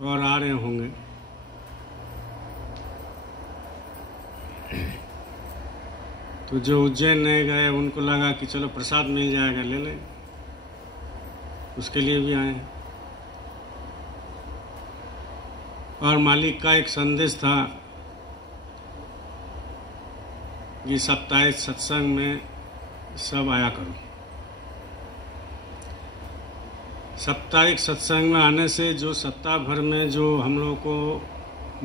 और आ रहे होंगे। तो जो उज्जैन नहीं गए उनको लगा कि चलो प्रसाद मिल जाएगा, ले लें, उसके लिए भी आए हैं। और मालिक का एक संदेश था कि साप्ताहिक सत्संग में सब आया करो। साप्ताहिक सत्संग में आने से जो सप्ताह भर में जो हम लोगों को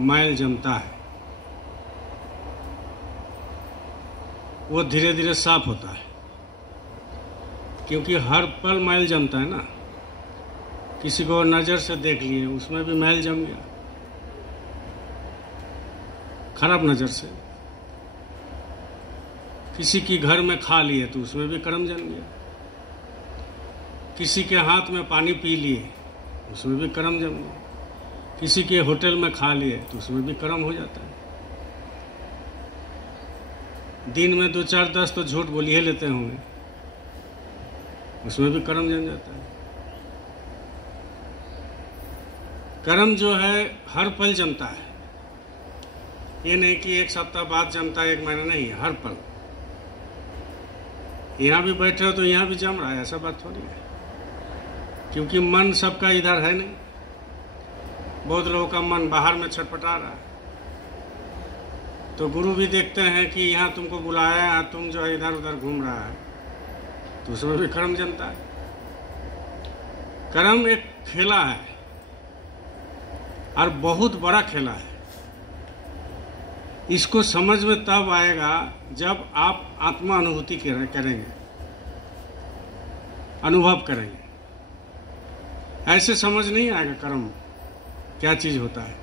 मैल जमता है वो धीरे धीरे साफ होता है, क्योंकि हर पल मैल जमता है ना। किसी को नज़र से देख लिए उसमें भी मैल जम गया, खराब नज़र से। किसी की घर में खा लिए तो उसमें भी कर्म जम गया। किसी के हाथ में पानी पी लिए उसमें भी कर्म जम गया। किसी के होटल में खा लिए तो उसमें भी कर्म हो जाता है। दिन में 2 4 10 तो झूठ बोल ही लेते होंगे, उसमें भी कर्म जम जाता है। कर्म जो है हर पल जमता है, ये नहीं कि एक सप्ताह बाद जमता है, 1 महीना नहीं, हर पल। यहाँ भी बैठे हो तो यहाँ भी जम रहा है, ऐसा बात थोड़ी है, क्योंकि मन सबका इधर है नहीं। बहुत लोगों का मन बाहर में छटपटा रहा है। तो गुरु भी देखते हैं कि यहाँ तुमको बुलाया है, तुम जो है इधर उधर घूम रहा है, तो उसमें भी कर्म जमता है। कर्म एक खेला है और बहुत बड़ा खेला है। इसको समझ में तब आएगा जब आप आत्मा अनुभूति करेंगे, अनुभव करेंगे। ऐसे समझ नहीं आएगा कर्म क्या चीज होता है,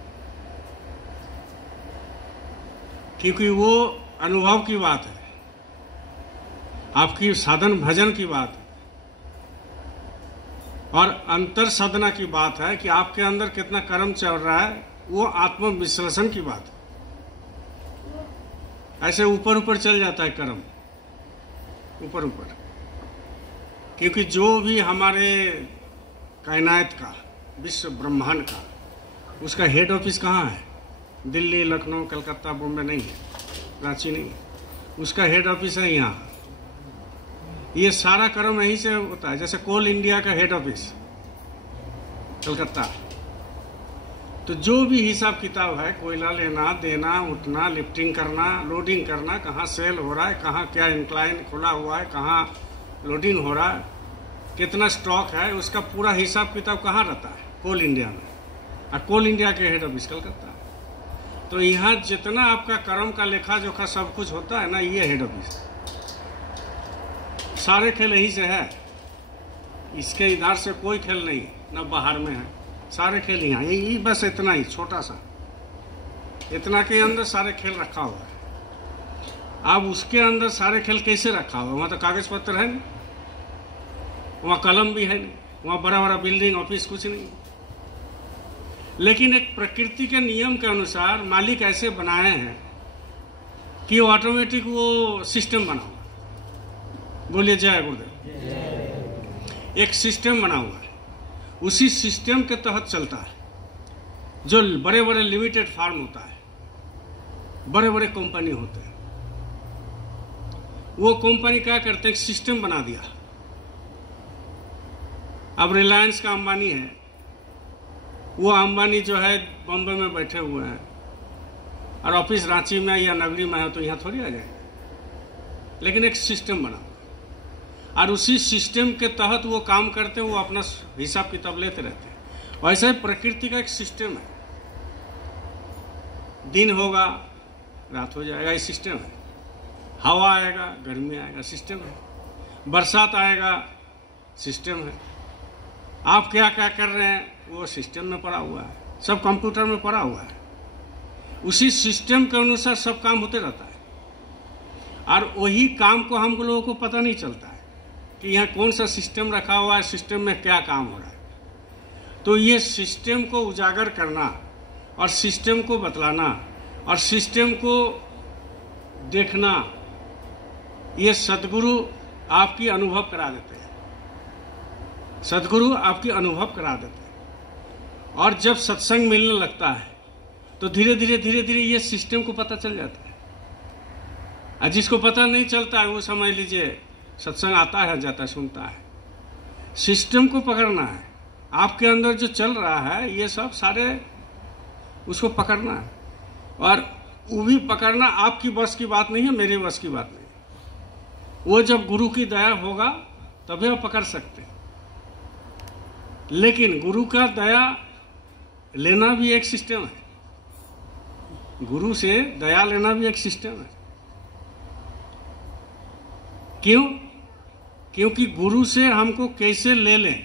क्योंकि वो अनुभव की बात है, आपकी साधन भजन की बात है, और अंतर साधना की बात है कि आपके अंदर कितना कर्म चल रहा है, वो आत्म विश्लेषण की बात है। ऐसे ऊपर ऊपर चल जाता है कर्म, ऊपर ऊपर, क्योंकि जो भी हमारे कायनात का, विश्व ब्रह्मांड का, उसका हेड ऑफिस कहाँ है? दिल्ली, लखनऊ, कलकत्ता, बॉम्बे नहीं है, रांची नहीं है, उसका हेड ऑफिस है यहाँ। ये सारा कर्म यहीं से होता है। जैसे कोल इंडिया का हेड ऑफिस कलकत्ता, तो जो भी हिसाब किताब है, कोयला लेना देना, उठना, लिफ्टिंग करना, लोडिंग करना, कहाँ सेल हो रहा है, कहाँ क्या इंक्लाइन खुला हुआ है, कहाँ लोडिंग हो रहा है, कितना स्टॉक है, उसका पूरा हिसाब किताब कहाँ रहता है? कोल इंडिया में। और कोल इंडिया के हेड ऑफिस कलकत्ता। तो यहाँ जितना आपका कर्म का लेखा जोखा सब कुछ होता है ना, ये हेड ऑफिस। सारे खेल यहीं से है, इसके इधर से कोई खेल नहीं, ना बाहर में है, सारे खेल यहाँ। यही बस इतना ही छोटा सा, इतना के अंदर सारे खेल रखा हुआ है। अब उसके अंदर सारे खेल कैसे रखा हुआ? वहाँ तो कागज पत्र है नहीं, वहाँ कलम भी है नहीं, वहाँ बड़ा बड़ा बिल्डिंग ऑफिस कुछ नहीं। लेकिन एक प्रकृति के नियम के अनुसार मालिक ऐसे बनाए हैं कि वो ऑटोमेटिक वो सिस्टम बना हुआ। बोलिए जय गुरुदेव। एक सिस्टम बना हुआ है, उसी सिस्टम के तहत चलता है। जो बड़े बड़े लिमिटेड फार्म होता है, बड़े बड़े कंपनी होते हैं, वो कंपनी क्या करते हैं? एक सिस्टम बना दिया। अब रिलायंस का अंबानी है, वो अंबानी जो है बॉम्बे में बैठे हुए हैं और ऑफिस रांची में या नगरी में है, तो यहाँ थोड़ी आ जाएगा। लेकिन एक सिस्टम बना और उसी सिस्टम के तहत वो काम करते हैं, वो अपना हिसाब किताब लेते रहते हैं। वैसे ही प्रकृति का एक सिस्टम है। दिन होगा, रात हो जाएगा, ये सिस्टम है। हवा आएगा, गर्मी आएगा, सिस्टम है। बरसात आएगा, सिस्टम है। आप क्या क्या कर रहे हैं वो सिस्टम में पड़ा हुआ है, सब कंप्यूटर में पड़ा हुआ है। उसी सिस्टम के अनुसार सब काम होते रहता है, और वही काम को हम लोगों को पता नहीं चलता है कि यहाँ कौन सा सिस्टम रखा हुआ है, सिस्टम में क्या काम हो रहा है। तो ये सिस्टम को उजागर करना और सिस्टम को बतलाना और सिस्टम को देखना, ये सदगुरु आपकी अनुभव करा देते हैं। सदगुरु आपकी अनुभव करा देते हैं। और जब सत्संग मिलने लगता है तो धीरे धीरे ये सिस्टम को पता चल जाता है। और जिसको पता नहीं चलता है वो समझ लीजिए सत्संग आता है, जाता है, सुनता है। सिस्टम को पकड़ना है, आपके अंदर जो चल रहा है ये सब सारे उसको पकड़ना है। और वो भी पकड़ना आपकी बस की बात नहीं है, मेरे बस की बात नहीं है। वो जब गुरु की दया होगा तभी आप पकड़ सकते हैं। लेकिन गुरु का दया लेना भी एक सिस्टम है, गुरु से दया लेना भी एक सिस्टम है। क्यों? क्योंकि गुरु से हमको कैसे ले लें,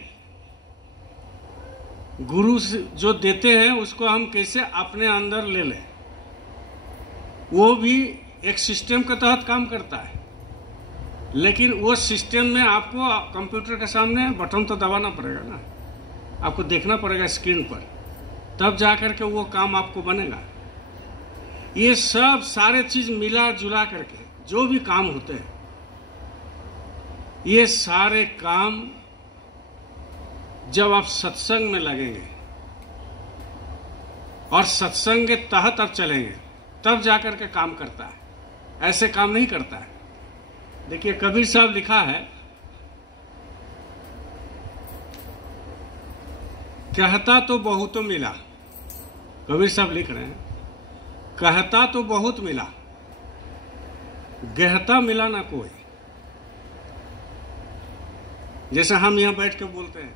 गुरु से जो देते हैं उसको हम कैसे अपने अंदर ले लें, वो भी एक सिस्टम के तहत काम करता है। लेकिन वो सिस्टम में आपको कंप्यूटर के सामने बटन तो दबाना पड़ेगा ना, आपको देखना पड़ेगा स्क्रीन पर, तब जाकर के वो काम आपको बनेगा। ये सब सारे चीज मिला जुला करके जो भी काम होते हैं, ये सारे काम जब आप सत्संग में लगेंगे और सत्संग के तहत आप चलेंगे तब जाकर के काम करता है, ऐसे काम नहीं करता है। देखिए कबीर साहब लिखा है, कहता तो बहुत मिला, कबीर साहब लिख रहे हैं, कहता तो बहुत मिला, गहता मिला ना कोई। जैसे हम यहां बैठ के बोलते हैं,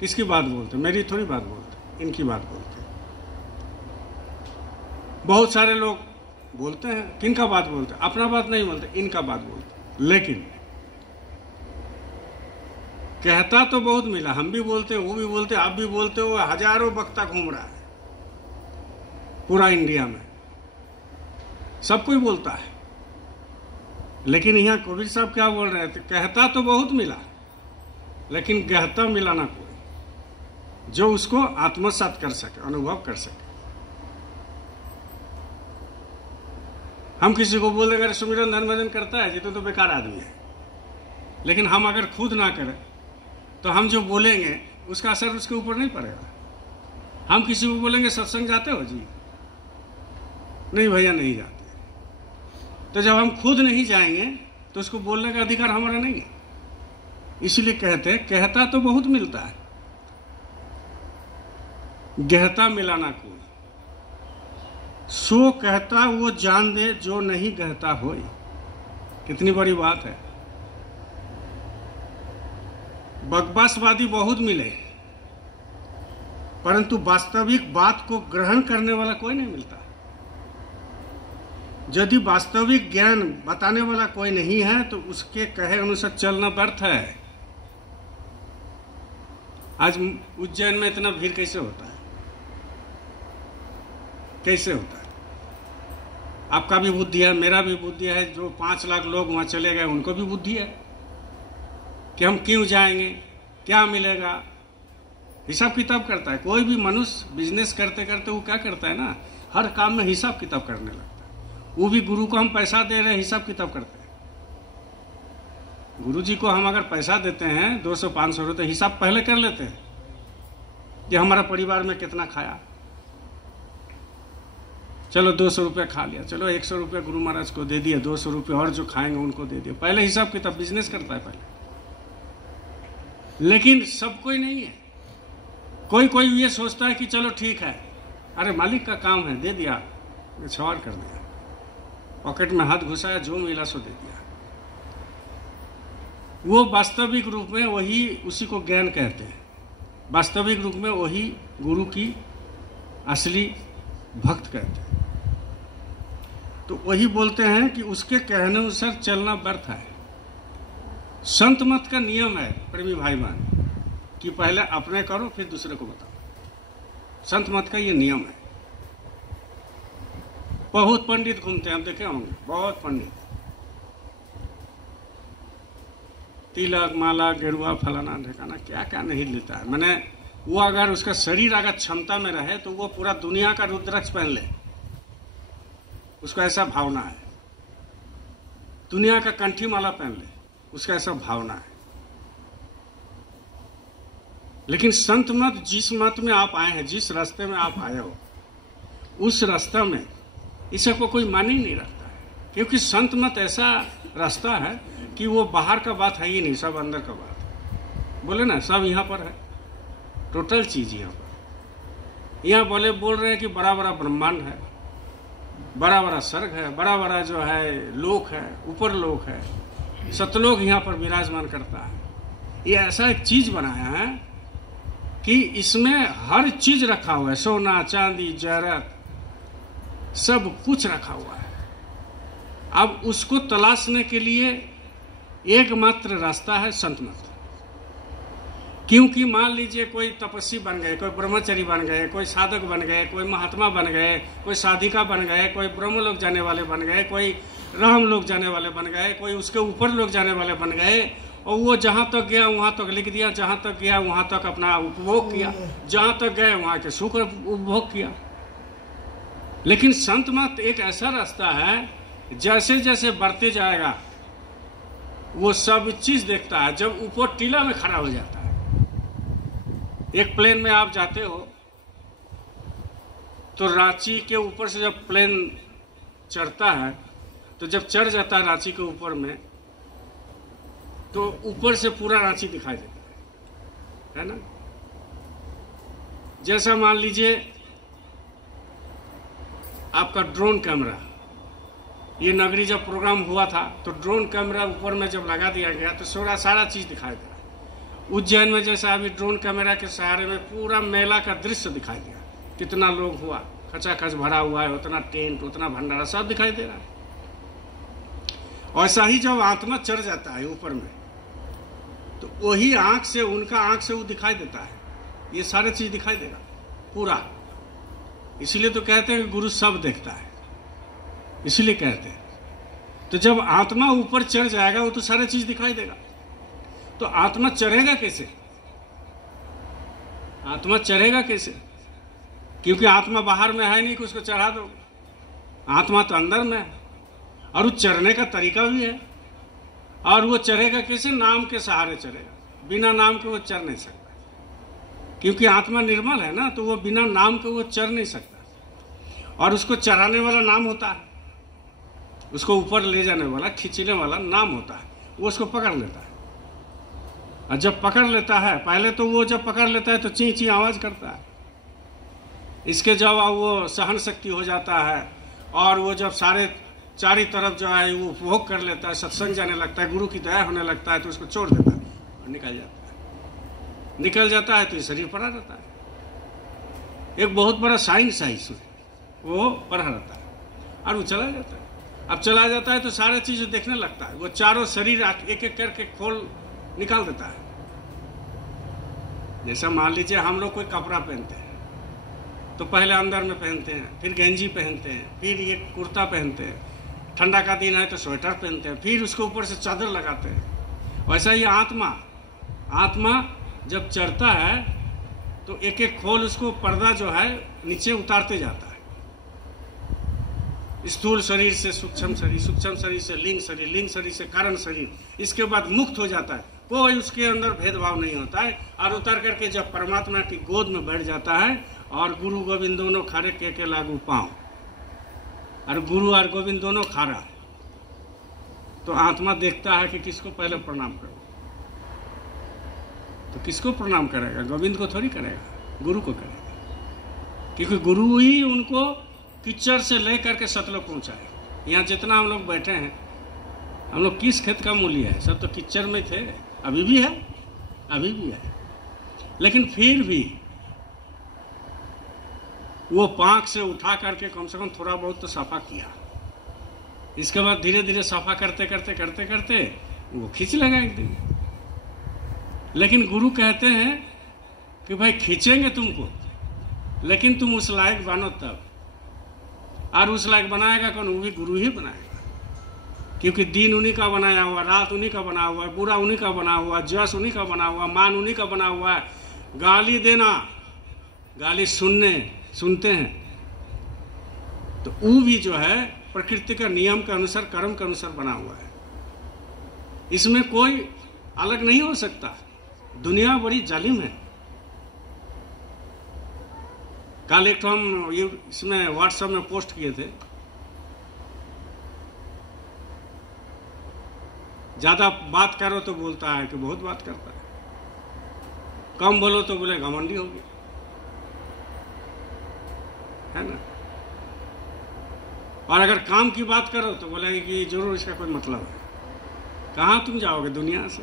किसकी बात बोलते हैं? मेरी थोड़ी बात बोलते, इनकी बात बोलते हैं। बहुत सारे लोग बोलते हैं, किनका बात बोलते हैं? अपना बात नहीं बोलते, इनका बात बोलते। लेकिन कहता तो बहुत मिला, हम भी बोलते हैं, वो भी बोलते हैं, आप भी बोलते हो, हजारों वक्ता घूम रहा है पूरा इंडिया में, सब कोई बोलता है। लेकिन यहां कबीर साहब क्या बोल रहे थे? कहता तो बहुत मिला लेकिन गहता मिला ना कोई, जो उसको आत्मसात कर सके, अनुभव कर सके। हम किसी को बोल देंगे सुमिरन धन भजन करता है जी तो बेकार आदमी है, लेकिन हम अगर खुद ना करें तो हम जो बोलेंगे उसका असर उसके ऊपर नहीं पड़ेगा। हम किसी को बोलेंगे सत्संग जाते हो जी? नहीं भैया नहीं जाते। तो जब हम खुद नहीं जाएंगे तो उसको बोलने का अधिकार हमारा नहीं है। इसीलिए कहते हैं कहता तो बहुत मिलता है, गहता मिला ना कोई। सो कहता वो जान दे जो नहीं कहता होई। कितनी बड़ी बात है। बकवासवादी बहुत मिले परंतु वास्तविक बात को ग्रहण करने वाला कोई नहीं मिलता। यदि वास्तविक ज्ञान बताने वाला कोई नहीं है तो उसके कहे अनुसार चलना व्यर्थ है। आज उज्जैन में इतना भीड़ कैसे होता है? कैसे होता है? आपका भी बुद्धि है, मेरा भी बुद्धि है, जो 5 लाख लोग वहां चले गए उनको भी बुद्धि है कि हम क्यों जाएंगे, क्या मिलेगा। हिसाब किताब करता है। कोई भी मनुष्य बिजनेस करते करते वो क्या करता है ना, हर काम में हिसाब किताब करने लगता है। वो भी गुरु को हम पैसा दे रहे हैं, हिसाब किताब करते हैं। गुरु जी को हम अगर पैसा देते हैं 200-500 रुपये, हिसाब पहले कर लेते हैं कि हमारा परिवार में कितना खाया। चलो 200 रुपये खा लिया, चलो 100 रुपये गुरु महाराज को दे दिया, 200 रुपये और जो खाएंगे उनको दे दिया। पहले हिसाब किताब बिजनेस करता है पहले। लेकिन सब कोई नहीं है। कोई कोई ये सोचता है कि चलो ठीक है, अरे मालिक का काम है, दे दिया, छवाड़ कर दिया, पॉकेट में हाथ घुसाया, जो मिला सो दे दिया। वो वास्तविक रूप में वही, उसी को ज्ञान कहते हैं। वास्तविक रूप में वही गुरु की असली भक्त कहते हैं। तो वही बोलते हैं कि उसके कहने अनुसार चलना व्यर्थ है। संत मत का नियम है प्रेमी भाई बहन कि पहले अपने करो फिर दूसरे को बताओ। संत मत का ये नियम है। बहुत पंडित घूमते हैं, आप देखे होंगे, बहुत पंडित, तिलक माला गेरुआ फलाना ढेकाना क्या क्या नहीं लेता है। मैंने वो अगर उसका शरीर अगर क्षमता में रहे तो वो पूरा दुनिया का रुद्राक्ष पहन ले, उसका ऐसा भावना है। दुनिया का कंठी माला पहन ले, उसका ऐसा भावना है। लेकिन संत मत, जिस मत में आप आए हैं, जिस रास्ते में आप आए हो, उस रास्ता में इसे को कोई मान ही नहीं रखता है। क्योंकि संत मत ऐसा रास्ता है कि वो बाहर का बात है ही नहीं, सब अंदर का बात है। बोले ना, सब यहाँ पर है, टोटल चीज यहाँ पर। यहाँ बोल रहे हैं कि बड़ा बड़ा ब्रह्मांड है, बड़ा बड़ा स्वर्ग है, बड़ा बड़ा जो है लोक है, ऊपर लोक है, सतलोक यहाँ पर विराजमान करता है। ये ऐसा एक चीज बनाया है कि इसमें हर चीज रखा हुआ है, सोना चांदी जहरत सब कुछ रखा हुआ है। अब उसको तलाशने के लिए एकमात्र रास्ता है संत मत। क्योंकि मान लीजिए कोई तपस्वी बन गए, कोई ब्रह्मचारी बन गए, कोई साधक बन गए, कोई महात्मा बन गए, कोई साधिका बन गए, कोई ब्रह्म लोग जाने वाले बन गए, कोई राम लोग जाने वाले बन गए, कोई उसके ऊपर लोग जाने वाले बन गए, और वो जहां तक गया वहां तक लिख दिया, जहां तक गया वहां तक अपना उपभोग किया, जहां तक गए वहां के सुख उपभोग किया। लेकिन संत मत एक ऐसा रास्ता है, जैसे जैसे बढ़ते जाएगा वो सब चीज देखता है। जब ऊपर टीला में खड़ा हो जाता है, एक प्लेन में आप जाते हो तो रांची के ऊपर से जब प्लेन चढ़ता है, तो जब चढ़ जाता है रांची के ऊपर में, तो ऊपर से पूरा रांची दिखाई देता है ना। जैसा मान लीजिए आपका ड्रोन कैमरा, ये नगरी जब प्रोग्राम हुआ था तो ड्रोन कैमरा ऊपर में जब लगा दिया गया तो सारा चीज दिखाई दिया। उज्जैन में जैसा अभी ड्रोन कैमरा के सहारे में पूरा मेला का दृश्य दिखाई दिया, कितना लोग हुआ, खचाखच भरा हुआ है, उतना टेंट, उतना भंडारा सब दिखाई दे रहा है। ऐसा ही जब आत्मा चढ़ जाता है ऊपर में, तो वही आंख से, उनका आंख से वो दिखाई देता है, ये सारे चीज दिखाई देगा पूरा। इसलिए तो कहते हैं कि गुरु सब देखता है, इसलिए कहते हैं। तो जब आत्मा ऊपर चढ़ जाएगा वो तो सारी चीज दिखाई देगा। तो आत्मा चढ़ेगा कैसे? आत्मा चढ़ेगा कैसे? क्योंकि आत्मा बाहर में है नहीं कि उसको चढ़ा दो, आत्मा तो अंदर में है, और वो चढ़ने का तरीका भी है। और वो चढ़ेगा कैसे? नाम के सहारे चढ़ेगा, बिना नाम के वो चढ़ नहीं सकता। क्योंकि आत्मा निर्मल है ना, तो वो बिना नाम के वो चढ़ नहीं सकता। और उसको चढ़ाने वाला नाम होता है, उसको ऊपर ले जाने वाला, खींचने वाला नाम होता है, वो उसको पकड़ लेता है। और जब पकड़ लेता है, पहले तो वो जब पकड़ लेता है तो ची ची आवाज करता है। इसके जब वो सहन शक्ति हो जाता है, और वो जब चारी तरफ जो है वो उपभोग कर लेता है, सत्संग जाने लगता है, गुरु की दया होने लगता है, तो उसको छोड़ देता है और निकल जाता है। निकल जाता है तो ये शरीर पड़ा रहता है। एक बहुत बड़ा साइंस है इसमें, वो पड़ा रहता है और वो चला जाता है। अब चला जाता है तो सारे चीज देखने लगता है, वो चारों शरीर एक एक करके खोल निकाल देता है। जैसा मान लीजिए हम लोग कोई कपड़ा पहनते हैं तो पहले अंदर में पहनते हैं, फिर गंजी पहनते हैं, फिर ये कुर्ता पहनते हैं, ठंडा का दिन है तो स्वेटर पहनते हैं, फिर उसके ऊपर से चादर लगाते हैं। वैसा ही आत्मा जब चढ़ता है तो एक एक खोल उसको पर्दा जो है नीचे उतारते जाता है। स्थूल शरीर से सूक्ष्म शरीर, सूक्ष्म शरीर से लिंग शरीर, लिंग शरीर से कारण शरीर, इसके बाद मुक्त हो जाता है। कोई उसके अंदर भेदभाव नहीं होता है। और उतर करके जब परमात्मा की गोद में बैठ जाता है, और गुरु गोविंद दोनों खड़े के लागू पांव, और गुरु और गोविंद दोनों खड़ा, तो आत्मा देखता है कि किसको पहले प्रणाम करो। तो किसको प्रणाम करेगा? गोविंद को थोड़ी करेगा, गुरु को करेगा। क्योंकि गुरु ही उनको कीचड़ से लेकर के सतलोक पहुंचाए। यहाँ जितना हम लोग बैठे हैं, हम लोग किस खेत का मूल्य है? सब तो कीचड़ में थे, अभी भी है, अभी भी है। लेकिन फिर भी वो पांख से उठा करके कम से कम थोड़ा बहुत तो सफा किया। इसके बाद धीरे धीरे सफा करते करते करते करते वो खींच लगा एक दिन। लेकिन गुरु कहते हैं कि भाई खींचेंगे तुमको, लेकिन तुम उस लायक बनो तब। और उस लायक बनाएगा कौन? वो भी गुरु ही बनाएगा। क्योंकि दिन उन्हीं का बनाया हुआ, रात उन्हीं का बना हुआ है, बुरा उन्हीं का बना हुआ, जस उन्हीं का बना हुआ, मान उन्हीं का बना हुआ है। गाली देना, गाली सुनते हैं तो वो भी जो है प्रकृति का नियम के अनुसार, कर्म के अनुसार बना हुआ है। इसमें कोई अलग नहीं हो सकता। दुनिया बड़ी जालिम है, कल एक तो हम ये इसमें व्हाट्सएप में पोस्ट किए थे, ज्यादा बात करो तो बोलता है कि बहुत बात करता है, कम बोलो तो बोले घमंडी होगी, है ना। और अगर काम की बात करो तो बोलेंगे कि जरूर इसका कोई मतलब है। कहाँ तुम जाओगे दुनिया से।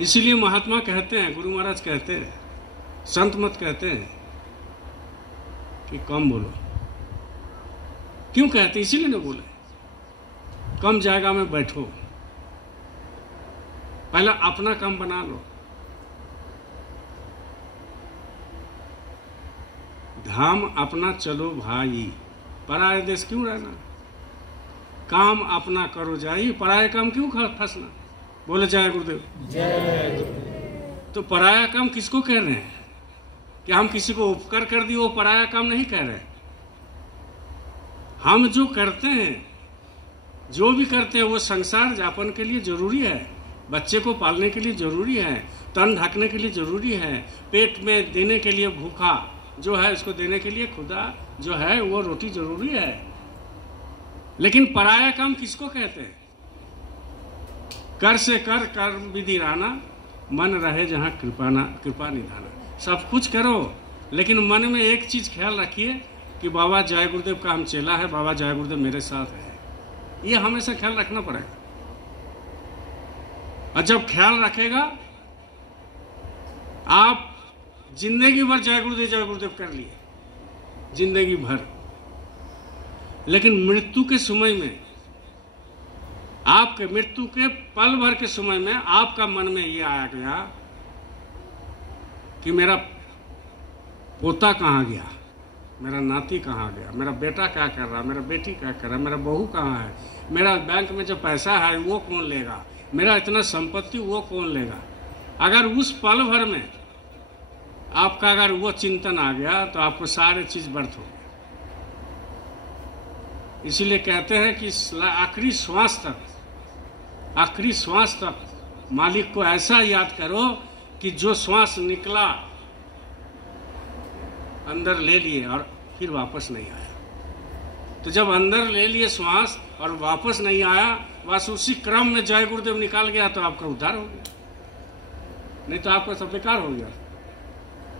इसीलिए महात्मा कहते हैं, गुरु महाराज कहते हैं, संत मत कहते हैं कि कम बोलो। क्यों कहते? इसीलिए ना बोले कम जगह में बैठो, पहले अपना काम बना लो। धाम अपना चलो भाई, पराये देश क्यों रहना। काम अपना करो जाई, पराया काम क्यों फंसना। बोले जय गुरुदेव। जय गुरुदेव। तो पराया काम किसको कह रहे हैं कि हम किसी को उपकार कर दिए, वो पराया काम नहीं कह रहे। हम जो करते हैं, जो भी करते हैं, वो संसार यापन के लिए जरूरी है, बच्चे को पालने के लिए जरूरी है, तन ढकने के लिए जरूरी है, पेट में देने के लिए भूखा जो है उसको देने के लिए खुदा जो है वो रोटी जरूरी है। लेकिन पराया काम किसको कहते हैं? कर से कर कर्म विधि राना, मन रहे जहां कृपा निधाना। सब कुछ करो, लेकिन मन में एक चीज ख्याल रखिए कि बाबा जय गुरुदेव का हम चेला है, बाबा जय गुरुदेव मेरे साथ है। ये हमेशा ख्याल रखना पड़ेगा। और जब ख्याल रखेगा, आप जिंदगी भर जय गुरुदेव कर लिए, जिंदगी भर। लेकिन मृत्यु के समय में, आपके मृत्यु के पल भर के समय में आपका मन में ये आया गया कि मेरा पोता कहाँ गया, मेरा नाती कहाँ गया, मेरा बेटा क्या कर रहा, मेरा बेटी क्या कर रहा, मेरा बहू कहाँ है, मेरा बैंक में जो पैसा है वो कौन लेगा, मेरा इतना संपत्ति वो कौन लेगा। अगर उस पल भर में आपका अगर वो चिंतन आ गया तो आपको सारे चीज व्यर्थ हो गए। इसीलिए कहते हैं कि आखिरी श्वास तक मालिक को ऐसा याद करो कि जो श्वास निकला अंदर ले लिए और फिर वापस नहीं आया। तो जब अंदर ले लिए श्वास और वापस नहीं आया, बस उसी क्रम में जय गुरुदेव निकाल गया तो आपका उद्धार हो गया, नहीं तो आपका सब बेकार हो गया,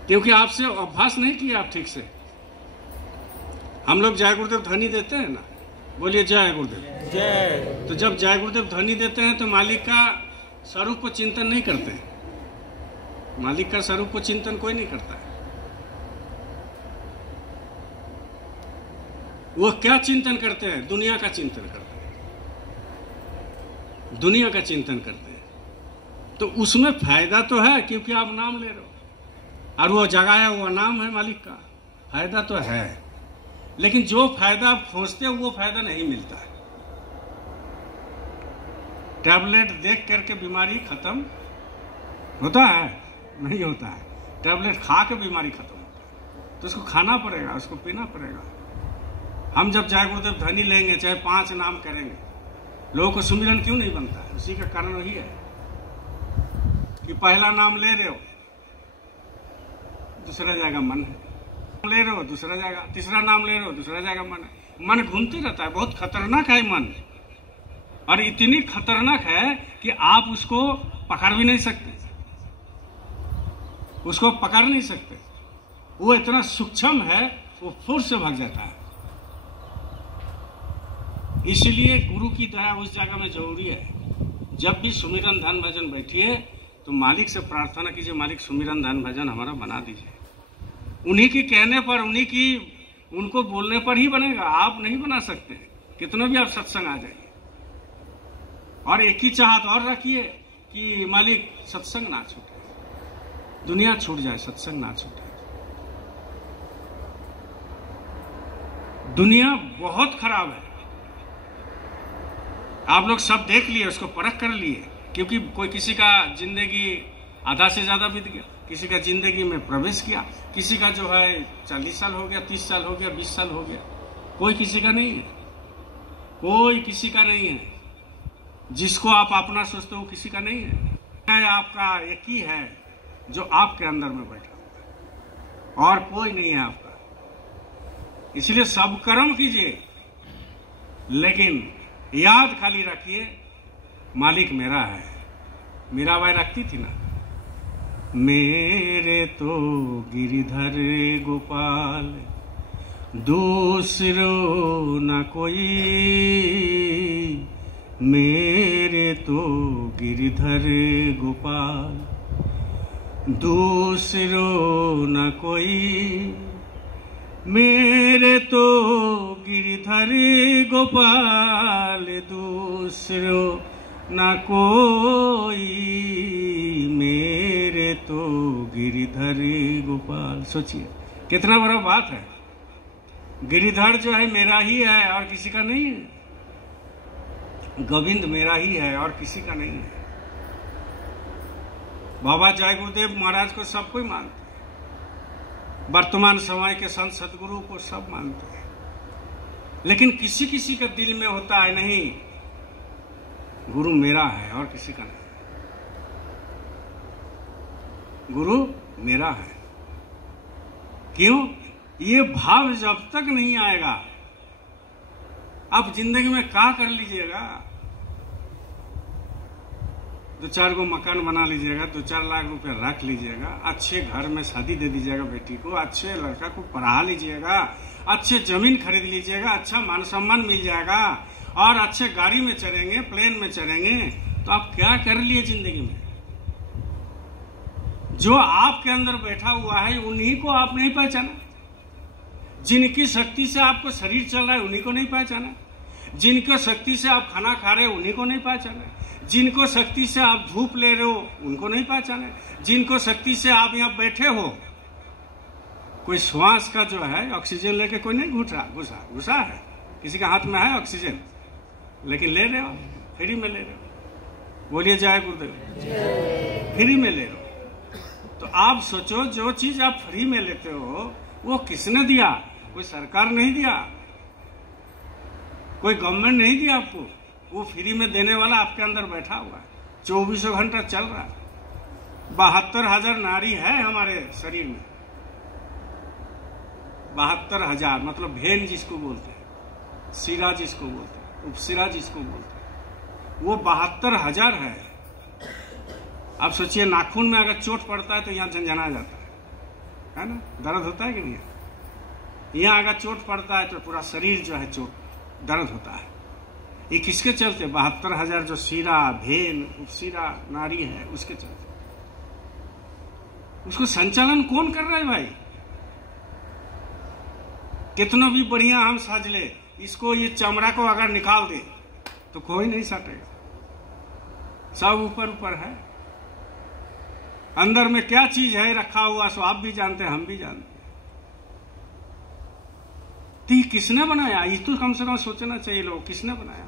क्योंकि आपसे अभ्यास नहीं किया आप ठीक से। हम लोग जय गुरुदेव ध्वनि देते हैं ना, बोलिए जय गुरुदेव। जय। तो जब जय गुरुदेव ध्वनि देते हैं तो मालिक का स्वरूप को चिंतन नहीं करते हैं। मालिक का स्वरूप को चिंतन कोई नहीं करता है। वो क्या चिंतन करते हैं? दुनिया का चिंतन करते हैं, दुनिया का चिंतन करते हैं। तो उसमें फायदा तो है क्योंकि आप नाम ले रहे हो, और वो जगाया हुआ नाम है मालिक का, फायदा तो है। लेकिन जो फायदा आप खोजते हो वो फायदा नहीं मिलता है। टैबलेट देख करके बीमारी खत्म होता है? नहीं होता है। टैबलेट खा के बीमारी खत्म होता है, तो उसको खाना पड़ेगा, उसको पीना पड़ेगा। हम जब जय गुरुदेव ध्वनि लेंगे, चाहे 5 नाम करेंगे, लोगों को सुमिरन क्यों नहीं बनता है? उसी का कारण वही है कि पहला नाम ले रहे हो, दूसरा जगह मन है, ले रहे हो दूसरा जगह, तीसरा नाम ले रहे हो दूसरा जगह मन है। मन घूमते रहता है। बहुत खतरनाक है मन, और इतनी खतरनाक है कि आप उसको पकड़ भी नहीं सकते, उसको पकड़ नहीं सकते। वो इतना सूक्ष्म है, वो फुर से भाग जाता है। इसलिए गुरु की दया उस जगह में जरूरी है। जब भी सुमिरन ध्यान भजन बैठिए तो मालिक से प्रार्थना कीजिए, मालिक सुमिरन ध्यान भजन हमारा बना दीजिए। उन्हीं के कहने पर, उनको बोलने पर ही बनेगा, आप नहीं बना सकते। कितना भी आप सत्संग आ जाइए। और एक ही चाहत और रखिए कि मालिक सत्संग ना छूटे, दुनिया छूट जाए, सत्संग ना छूटे। दुनिया बहुत खराब है, आप लोग सब देख लिए, उसको परख कर लिए। क्योंकि कोई किसी का जिंदगी आधा से ज्यादा बीत गया, किसी का जिंदगी में प्रवेश किया, किसी का जो है 40 साल हो गया, 30 साल हो गया, 20 साल हो गया। कोई किसी का नहीं है, कोई किसी का नहीं है। जिसको आप अपना सोचते हो किसी का नहीं है। आपका एक ही है जो आपके अंदर में बैठा हुआ है, और कोई नहीं है आपका। इसलिए सब कर्म कीजिए, लेकिन याद खाली रखिए मालिक मेरा है। मीराबाई रखती थी ना, मेरे तो गिरिधर गोपाल दूसरो न कोई, मेरे तो गिरिधर गोपाल दूसरो न कोई, मेरे तो गिरिधर गोपाल दूसरो न कोई, मेरे तो गिरिधर गोपाल। सोचिए कितना बड़ा बात है। गिरिधर जो है मेरा ही है और किसी का नहीं है। गोविंद मेरा ही है और किसी का नहीं है। बाबा जय गुरुदेव महाराज को सब कोई मानते हैं, वर्तमान समय के संत सदगुरु को सब मानते हैं, लेकिन किसी किसी के दिल में होता है नहीं, गुरु मेरा है और किसी का नहीं। गुरु मेरा है। क्यों? ये भाव जब तक नहीं आएगा, आप जिंदगी में क्या कर लीजिएगा? 2-4 गो मकान बना लीजिएगा, 2-4 लाख रुपए रख लीजिएगा, अच्छे घर में शादी दे दीजिएगा बेटी को, अच्छे लड़का को पढ़ा लीजिएगा, अच्छे जमीन खरीद लीजिएगा, अच्छा मान सम्मान मिल जाएगा और अच्छे गाड़ी में चढ़ेंगे, प्लेन में चढ़ेंगे, तो आप क्या कर लिए जिंदगी में? जो आपके अंदर बैठा हुआ है उन्हीं को आप नहीं पहचाना। जिनकी शक्ति से आपको शरीर चल रहा है उन्हीं को नहीं पहचाना। जिनको शक्ति से आप खाना खा रहे हो उन्हीं को नहीं पहचाना। जिनको शक्ति से आप धूप ले रहे हो उनको नहीं पहचाना। जिनको शक्ति से आप यहाँ बैठे हो, कोई श्वास का जो है ऑक्सीजन लेके कोई नहीं घुसा है, किसी के हाथ में है ऑक्सीजन, लेकिन ले रहे हो, फ्री में ले रहे हो। बोलिए जय गुरुदेव। फ्री में ले रहे हो तो आप सोचो, जो चीज आप फ्री में लेते हो वो किसने दिया? कोई सरकार नहीं दिया, कोई गवर्नमेंट नहीं दिया आपको। वो फ्री में देने वाला आपके अंदर बैठा हुआ है, 24 घंटा चल रहा है। 72,000 नाड़ी है हमारे शरीर में। 72,000 मतलब भेन जिसको बोलते हैं, सिरा जिसको बोलते हैं, उपसिरा जिसको बोलते हैं, वो 72,000 है। अब सोचिए, नाखून में अगर चोट पड़ता है तो यहाँ झंझना जाता है ना? दर्द होता है कि नहीं? यहाँ अगर चोट पड़ता है तो पूरा शरीर जो है चोट दर्द होता है। ये किसके चलते? 72,000 जो सिरा, भेन, उपसिरा नाड़ी है उसके चलते। उसको संचालन कौन कर रहा है भाई? कितना भी बढ़िया हम साज ले, इसको ये चमड़ा को अगर निकाल दे तो कोई नहीं सटेगा। सब ऊपर ऊपर है। अंदर में क्या चीज है रखा हुआ सो आप भी जानते हैं, हम भी जानते हैं। तो ये किसने बनाया? ये तो कम से कम सोचना चाहिए लोग, किसने बनाया?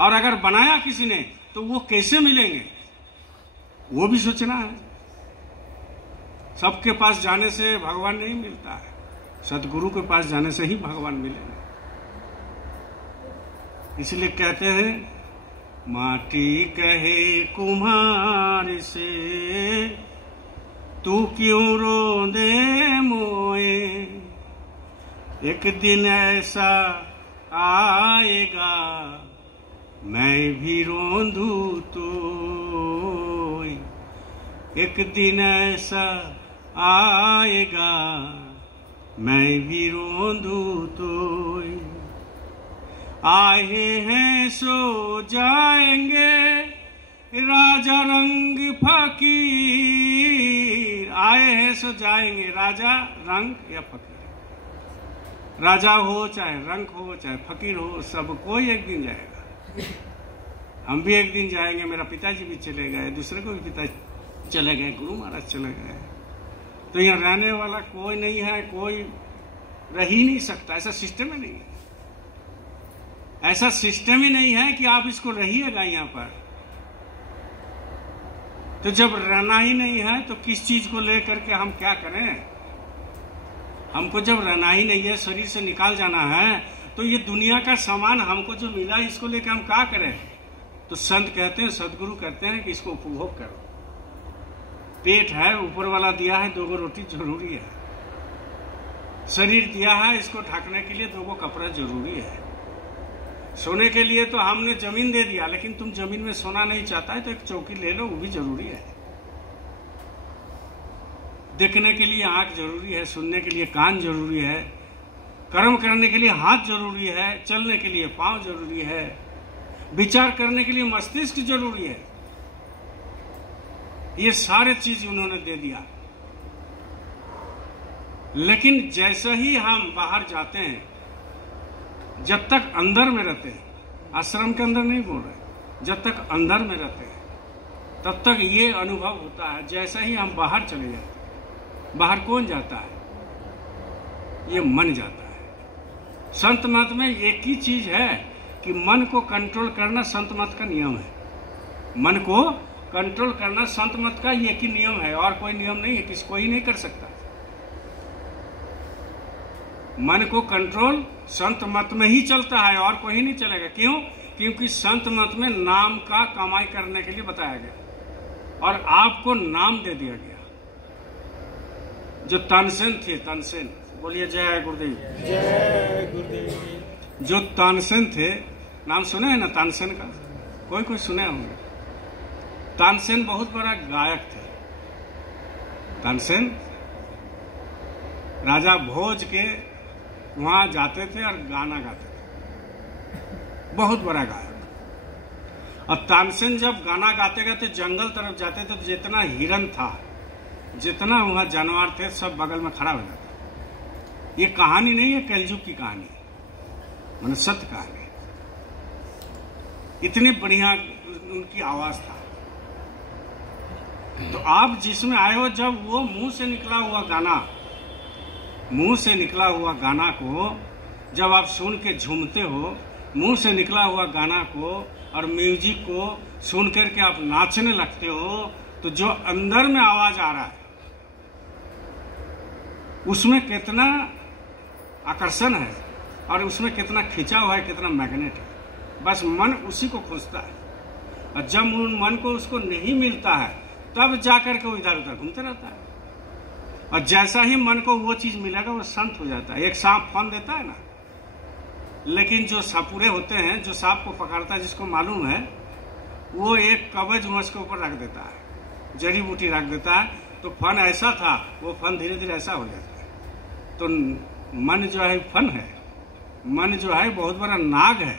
और अगर बनाया किसी ने तो वो कैसे मिलेंगे वो भी सोचना है। सबके पास जाने से भगवान नहीं मिलता है, सदगुरु के पास जाने से ही भगवान मिलेंगे। इसलिए कहते हैं, माटी कहे कुम्हार से तू क्यों रोंदे मोए, एक दिन ऐसा आएगा मैं भी रोंदू तो, एक दिन ऐसा आएगा मैं भी रोंदू तो। आए हैं सो जाएंगे राजा रंग फकीर, आए हैं सो जाएंगे राजा रंग या फकीर। राजा हो चाहे रंग हो चाहे फकीर हो, सब कोई एक दिन जाएगा। हम भी एक दिन जाएंगे। मेरा पिताजी भी चले गए, दूसरे को भी पिताजी चले गए, गुरु महाराज चले गए। तो यहाँ रहने वाला कोई नहीं है, कोई रह ही नहीं सकता। ऐसा सिस्टम ही नहीं है। ऐसा सिस्टम ही नहीं है कि आप इसको रहिएगा यहाँ पर। तो जब रहना ही नहीं है तो किस चीज को लेकर के हम क्या करें? हमको जब रहना ही नहीं है, शरीर से निकाल जाना है, तो ये दुनिया का सामान हमको जो मिला इसको लेकर हम क्या करें? तो संत कहते हैं, सदगुरु कहते हैं कि इसको उपभोग करो। पेट है, ऊपर वाला दिया है, 2 रोटी जरूरी है। शरीर दिया है, इसको ढकने के लिए 2 गो कपड़ा जरूरी है। सोने के लिए तो हमने जमीन दे दिया, लेकिन तुम जमीन में सोना नहीं चाहता है तो एक चौकी ले लो, वो भी जरूरी है। देखने के लिए आंख जरूरी है, सुनने के लिए कान जरूरी है, कर्म करने के लिए हाथ जरूरी है, चलने के लिए पांव जरूरी है, विचार करने के लिए मस्तिष्क जरूरी है। ये सारे चीज उन्होंने दे दिया। लेकिन जैसे ही हम बाहर जाते हैं, जब तक अंदर में रहते हैं, आश्रम के अंदर नहीं बोल रहे, जब तक अंदर में रहते हैं तब तक ये अनुभव होता है। जैसे ही हम बाहर चले जाते हैं, बाहर कौन जाता है? ये मन जाता है। संत मत में एक ही चीज है कि मन को कंट्रोल करना संत मत का नियम है। मन को कंट्रोल करना संत मत का एक ही नियम है, और कोई नियम नहीं है, किसी कोई नहीं कर सकता। मन को कंट्रोल संत मत में ही चलता है, और कोई नहीं चलेगा। क्यों? क्योंकि संत मत में नाम का कमाई करने के लिए बताया गया, और आपको नाम दे दिया गया। जो तानसेन थे, तानसेन, बोलिए जय गुरुदेव, जय गुरुदेव। जो तानसेन थे, नाम सुने हैं ना तानसेन का? कोई सुने होंगे। तानसेन बहुत बड़ा गायक थे। तानसेन राजा भोज के वहां जाते थे और गाना गाते थे, बहुत बड़ा गायक। और तानसेन जब गाना गाते गाते जंगल तरफ जाते थे तो जितना हिरन था, जितना वहां जानवर थे, सब बगल में खड़ा हो जाता। ये कहानी नहीं है, कलयुग की कहानी, मतलब सत्य कहानी। इतनी बढ़िया उनकी आवाज था। तो आप जिसमें आए हो, जब वो मुंह से निकला हुआ गाना को जब आप सुन के झूमते हो, मुंह से निकला हुआ गाना को और म्यूजिक को सुन करके आप नाचने लगते हो, तो जो अंदर में आवाज आ रहा है उसमें कितना आकर्षण है, और उसमें कितना खिंचा हुआ है, कितना मैग्नेट है। बस मन उसी को खोजता है, और जब मन को उसको नहीं मिलता है तब जाकर के वो इधर उधर घूमते रहता है। और जैसा ही मन को वो चीज मिलेगा, वो शांत हो जाता है। एक सांप फन देता है ना, लेकिन जो सापुरे होते हैं, जो सांप को पकड़ता है, जिसको मालूम है, वो एक कवच उसके ऊपर रख देता है, जड़ी बूटी रख देता है, तो फन ऐसा था, वो फन धीरे धीरे ऐसा हो जाता है। तो मन जो है फन है, मन जो है बहुत बड़ा नाग है,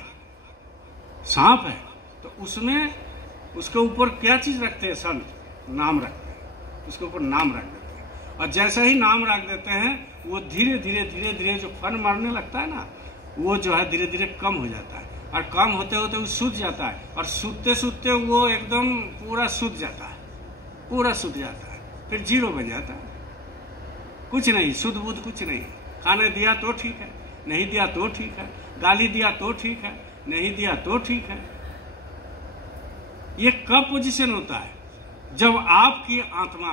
सांप है। तो उसमें उसके ऊपर क्या चीज रखते हैं संत? नाम रखते हैं, उसके ऊपर नाम रख देते हैं। और जैसे ही नाम रख देते हैं, वो धीरे धीरे जो फन मारने लगता है ना, वो जो है धीरे धीरे कम हो जाता है, और कम होते होते वो सूझ जाता है, और सूझते सूझते वो एकदम पूरा सूझ जाता है, पूरा सूझ जाता है, फिर जीरो बन जाता है। कुछ नहीं, शुद्ध बुद्ध कुछ नहीं। खाने दिया तो ठीक है, नहीं दिया तो ठीक है, गाली दिया तो ठीक है, नहीं दिया तो ठीक है। ये कब पोजीशन होता है? जब आपकी आत्मा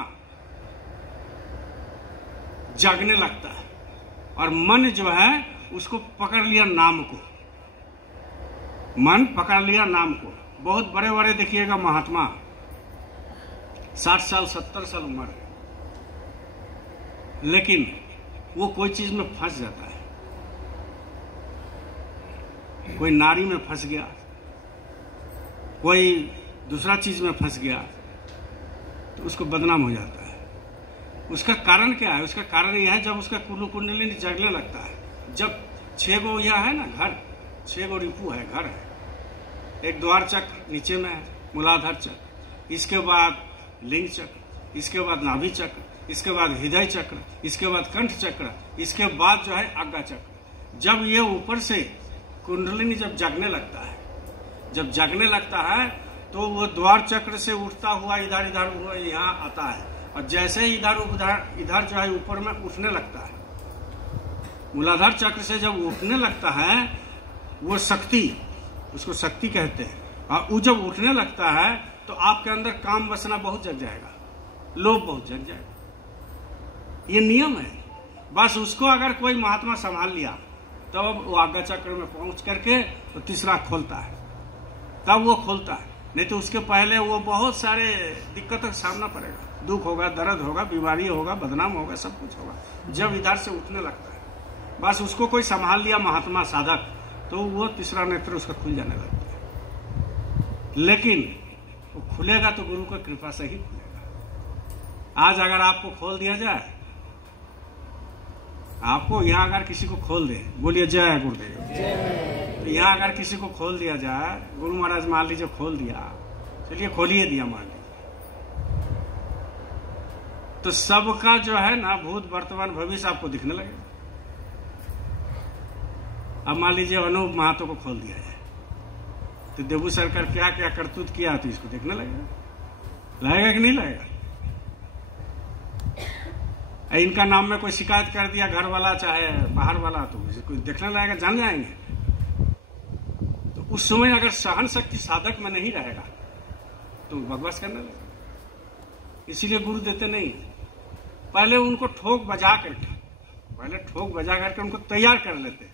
जागने लगता है, और मन जो है उसको पकड़ लिया नाम को, मन पकड़ लिया नाम को। बहुत बड़े बड़े देखिएगा महात्मा, 60 साल 70 साल उम्र है, लेकिन वो कोई चीज में फंस जाता है। कोई नारी में फंस गया, कोई दूसरा चीज में फंस गया, तो उसको बदनाम हो जाता है। उसका कारण क्या है? उसका कारण यह है, जब उसका कुल्लू कुंडली जगने लगता है। जब 6 गो यह है ना घर, 6 गो रिपू है, घर है, एक द्वार चक्र नीचे में है, मूलाधार चक्र, इसके बाद लिंग चक्र, इसके बाद नाभि चक्र, इसके बाद हृदय चक्र, इसके बाद कंठ चक्र, इसके बाद जो है आज्ञा चक्र। जब ये ऊपर से कुंडलिनी जब जगने लगता है, जब जगने लगता है, तो वो द्वार चक्र से उठता हुआ इधर इधर यहाँ आता है, और जैसे ही इधर जो है ऊपर में उठने लगता है, मूलाधार चक्र से जब उठने लगता है, वो शक्ति, उसको शक्ति कहते हैं, और वो जब उठने लगता है तो आपके अंदर काम बसना बहुत जग जाएगा, लोभ बहुत जग जाएगा। ये नियम है। बस उसको अगर कोई महात्मा संभाल लिया, तब वो आज्ञा चक्र में पहुंच करके तो तीसरा खोलता है, तब वो खोलता है। नहीं तो उसके पहले वो बहुत सारे दिक्कतों का सामना पड़ेगा, दुख होगा, दर्द होगा, बीमारी होगा, बदनाम होगा, सब कुछ होगा, जब इधर से उठने लगता है। बस उसको कोई संभाल लिया महात्मा साधक, तो वो तीसरा नेत्र उसका खुल जाने लगता है। लेकिन वो खुलेगा तो गुरु की कृपा से ही खुलेगा। आज अगर आपको खोल दिया जाए, आपको यहाँ अगर किसी को खोल दे, बोलिए जय गुरुदेव, तो यहाँ अगर किसी को खोल दिया जाए, गुरु महाराज मान लीजिए खोल दिया, चलिए खोलिए दिया मान लीजिए, तो सबका जो है ना भूत वर्तमान भविष्य आपको दिखने लगेगा। अब मान लीजिए अनूप महतो को खोल दिया जाए, तो देबू सरकार क्या क्या करतूत किया तो इसको देखने लगेगा कि नहीं लगेगा? इनका नाम में कोई शिकायत कर दिया, घर वाला चाहे बाहर वाला, तो कोई देखने लगेगा, जान जाएंगे। तो उस समय अगर सहन शक्ति साधक में नहीं रहेगा तो बकवास करने लगेगा। इसीलिए गुरु देते नहीं, पहले उनको ठोक बजा करके उनको तैयार कर लेते।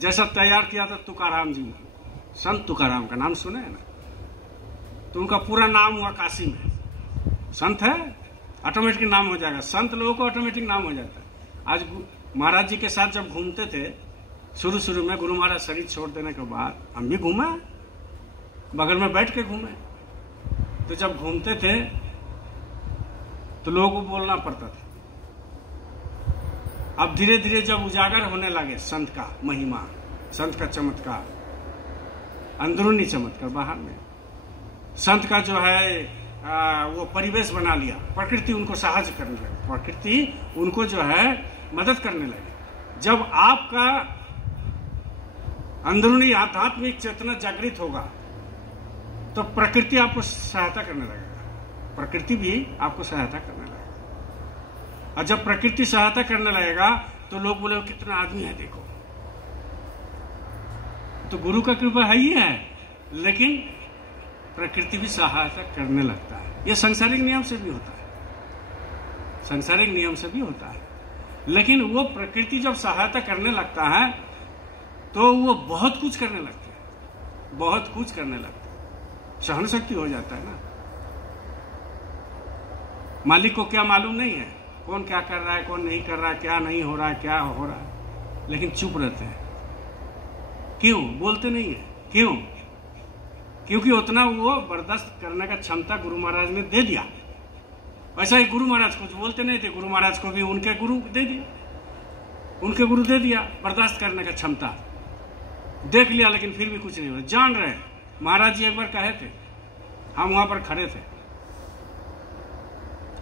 जैसा तैयार किया था तुकाराम जी, संत तुकाराम का नाम सुने है ना, तो उनका पूरा नाम हुआ काशी में। संत है, ऑटोमेटिक नाम हो जाएगा। संत लोगों को ऑटोमेटिक नाम हो जाता है। आज महाराज जी के साथ जब घूमते थे शुरू में, गुरु महाराज शरीर छोड़ देने के बाद हम भी घूमे, बगल में बैठ के घूमे। तो जब घूमते थे तो लोगों को बोलना पड़ता था। अब धीरे धीरे जब उजागर होने लगे संत का महिमा, संत का चमत्कार, अंदरूनी चमत्कार बाहर में, संत का जो है वो परिवेश बना लिया, प्रकृति उनको साहस करने लगी, प्रकृति उनको जो है मदद करने लगी। जब आपका अंदरूनी आध्यात्मिक चेतना जागृत होगा तो प्रकृति आपको सहायता करने लगेगा, प्रकृति भी आपको सहायता करने लगेगा। और जब प्रकृति सहायता करने लगेगा तो लोग बोले कितना आदमी है देखो। तो गुरु का कृपा है ही है, लेकिन प्रकृति भी सहायता करने लगता है। यह सांसारिक नियम से भी होता है, सांसारिक नियम से भी होता है। लेकिन वो प्रकृति जब सहायता करने लगता है तो वो बहुत कुछ करने लगता है, बहुत कुछ करने लगता है, सहन शक्ति हो जाता है ना। मालिक को क्या मालूम नहीं है कौन क्या कर रहा है, कौन नहीं कर रहा है, क्या नहीं हो रहा है, क्या हो रहा है, लेकिन चुप रहते हैं। क्यों बोलते नहीं है? क्यों? क्योंकि उतना वो बर्दाश्त करने का क्षमता गुरु महाराज ने दे दिया। वैसा ही गुरु महाराज कुछ बोलते नहीं थे, गुरु महाराज को भी उनके गुरु दे दिया, उनके गुरु दे दिया बर्दाश्त करने का क्षमता, देख लिया, लेकिन फिर भी कुछ नहीं हुआ। जान रहे महाराज जी एक बार कहे थे, हम वहां पर खड़े थे,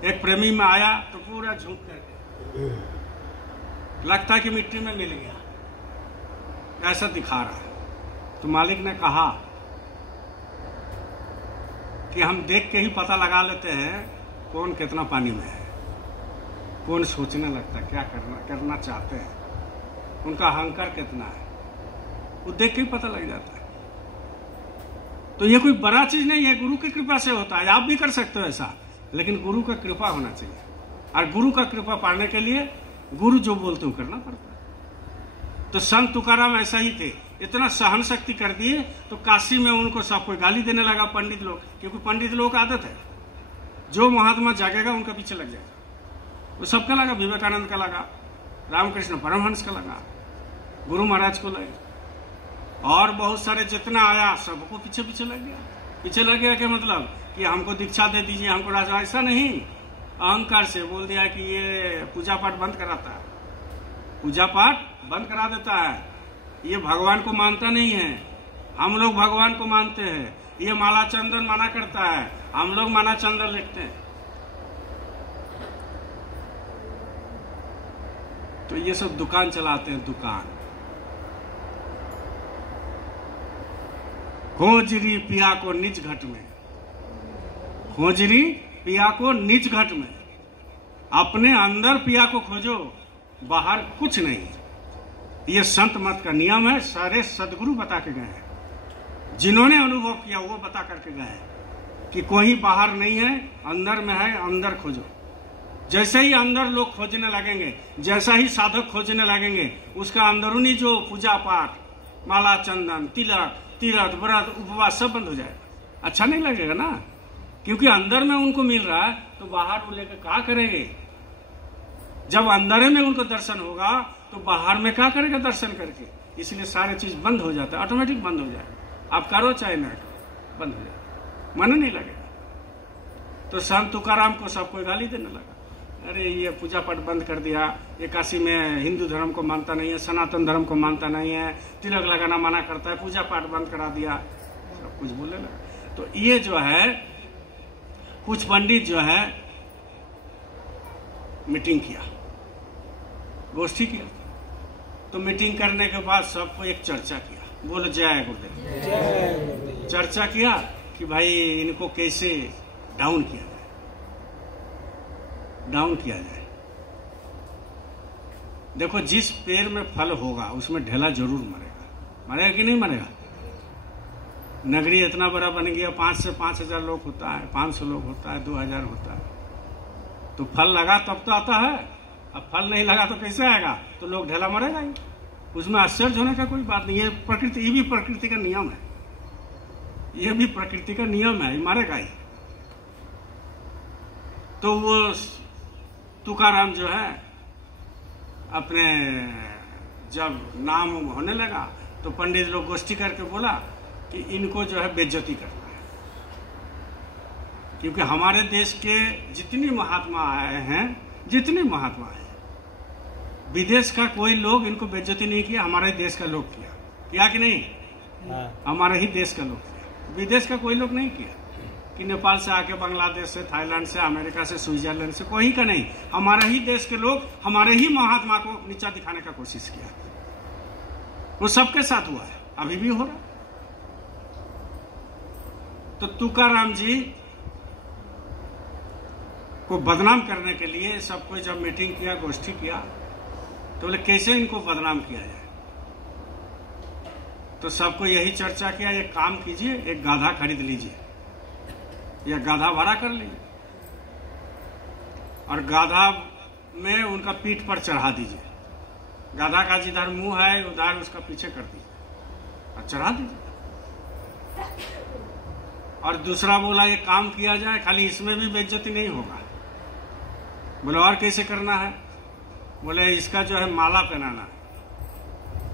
एक प्रेमी में आया तो पूरा झुक करके लगता कि मिट्टी में मिल गया, ऐसा दिखा रहा है। तो मालिक ने कहा कि हम देख के ही पता लगा लेते हैं कौन कितना पानी में है, कौन सोचने लगता है, क्या करना चाहते हैं, उनका अहंकार कितना है, वो देख के ही पता लग जाता है। तो ये कोई बड़ा चीज नहीं है, गुरु की कृपा से होता है। आप भी कर सकते हो ऐसा, लेकिन गुरु का कृपा होना चाहिए। और गुरु का कृपा पाने के लिए गुरु जो बोलते हो करना पड़ता है। तो संत तुकाराम ऐसा ही थे, इतना सहन शक्ति कर दिए तो काशी में उनको सब कोई गाली देने लगा, पंडित लोग, क्योंकि पंडित लोग का आदत है जो महात्मा जागेगा उनका पीछे लग जाएगा। वो सबका लगा, विवेकानंद का लगा, रामकृष्ण परमहंस का लगा, गुरु महाराज को लगा, और बहुत सारे जितना आया सबको पीछे पीछे लग गया। पीछे लग गया क्या मतलब कि हमको दीक्षा दे दीजिए, हमको राजा, ऐसा नहीं, अहंकार से बोल दिया कि ये पूजा पाठ बंद कराता है, पूजा पाठ बंद करा देता है, ये भगवान को मानता नहीं है, हम लोग भगवान को मानते हैं, ये माला चंदन मना करता है, हम लोग माला चंदन लिखते हैं। तो ये सब दुकान चलाते हैं, दुकान। खोजरी पिया को निज घट में, खोजरी पिया को निज घट में, अपने अंदर पिया को खोजो, बाहर कुछ नहीं। ये संत मत का नियम है, सारे सदगुरु बता के गए हैं, जिन्होंने अनुभव किया वो बता करके गए हैं कि कोई बाहर नहीं है, अंदर में है, अंदर खोजो। जैसे ही अंदर लोग खोजने लगेंगे, जैसा ही साधक खोजने लगेंगे, उसका अंदरूनी जो पूजा पाठ, माला चंदन, तिलक, तीरथ, व्रत, उपवास सब बंद हो जाएगा। अच्छा नहीं लगेगा ना, क्योंकि अंदर में उनको मिल रहा है, तो बाहर वो लेकर क्या करेंगे? जब अंदर में उनको दर्शन होगा तो बाहर में क्या करेगा दर्शन करके? इसलिए सारे चीज बंद हो जाता है, ऑटोमेटिक बंद हो जाएगा। आप करो चाहे ना करो, बंद हो जाएगा, मन नहीं लगेगा। तो संत तुकाराम को सब कोई गाली देने लगा, अरे ये पूजा पाठ बंद कर दिया, ये काशी में हिंदू धर्म को मानता नहीं है, सनातन धर्म को मानता नहीं है, तिलक लगाना मना करता है, पूजा पाठ बंद करा दिया, सब कुछ बोलने लगा। तो ये जो है कुछ पंडित जो है मीटिंग किया, गोष्ठी किया। तो मीटिंग करने के बाद सबको एक चर्चा किया, बोलो जय गुरुदेव। चर्चा किया कि भाई इनको कैसे डाउन किया जाए, डाउन किया जाए। देखो जिस पेड़ में फल होगा उसमें ढेला जरूर मरेगा, मरेगा कि नहीं मरेगा? नगरी इतना बड़ा बन गया, 5 से 5,000 लोग होता है, 500 लोग होता है, 2000 होता है। तो फल लगा तब तो आता है, अब फल नहीं लगा तो कैसे आएगा? तो लोग ढेला मरेगा ही, उसमें आश्चर्य होने का कोई बात नहीं है। प्रकृति, ये भी प्रकृति का नियम है, ये भी प्रकृति का नियम है, मरेगा ही। तो वो तुकाराम जो है अपने जब नाम होने लगा तो पंडित लोग गोष्ठी करके बोला कि इनको जो है बेइज्जती करना है, क्योंकि हमारे देश के जितनी महात्मा आए हैं, जितने महात्मा आए, विदेश का कोई लोग इनको बेइज्जती नहीं किया, हमारे ही देश का लोग किया कि नहीं? हमारे ही देश का लोग किया, विदेश का कोई लोग नहीं किया कि नेपाल से आके, बांग्लादेश से, थाईलैंड से, अमेरिका से, स्विट्जरलैंड से, कोई का नहीं। हमारे ही देश के लोग हमारे ही महात्मा को नीचा दिखाने का कोशिश किया। वो सबके साथ हुआ है, अभी भी हो रहा। तो तुकाराम जी को बदनाम करने के लिए सबको जब मीटिंग किया, गोष्ठी किया, तो बोले कैसे इनको बदनाम किया जाए। तो सबको यही चर्चा किया, एक काम कीजिए, एक गाधा खरीद लीजिए या गाधा भाड़ा कर लीजिए और गाधा में उनका पीठ पर चढ़ा दीजिए। गाधा का जिधर मुंह है उधर उसका पीछे कर दीजिए और चढ़ा दीजिए। और दूसरा बोला ये काम किया जाए, खाली इसमें भी बेइज्जती नहीं होगा। बोले और कैसे करना है? बोले इसका जो है माला पहनाना है।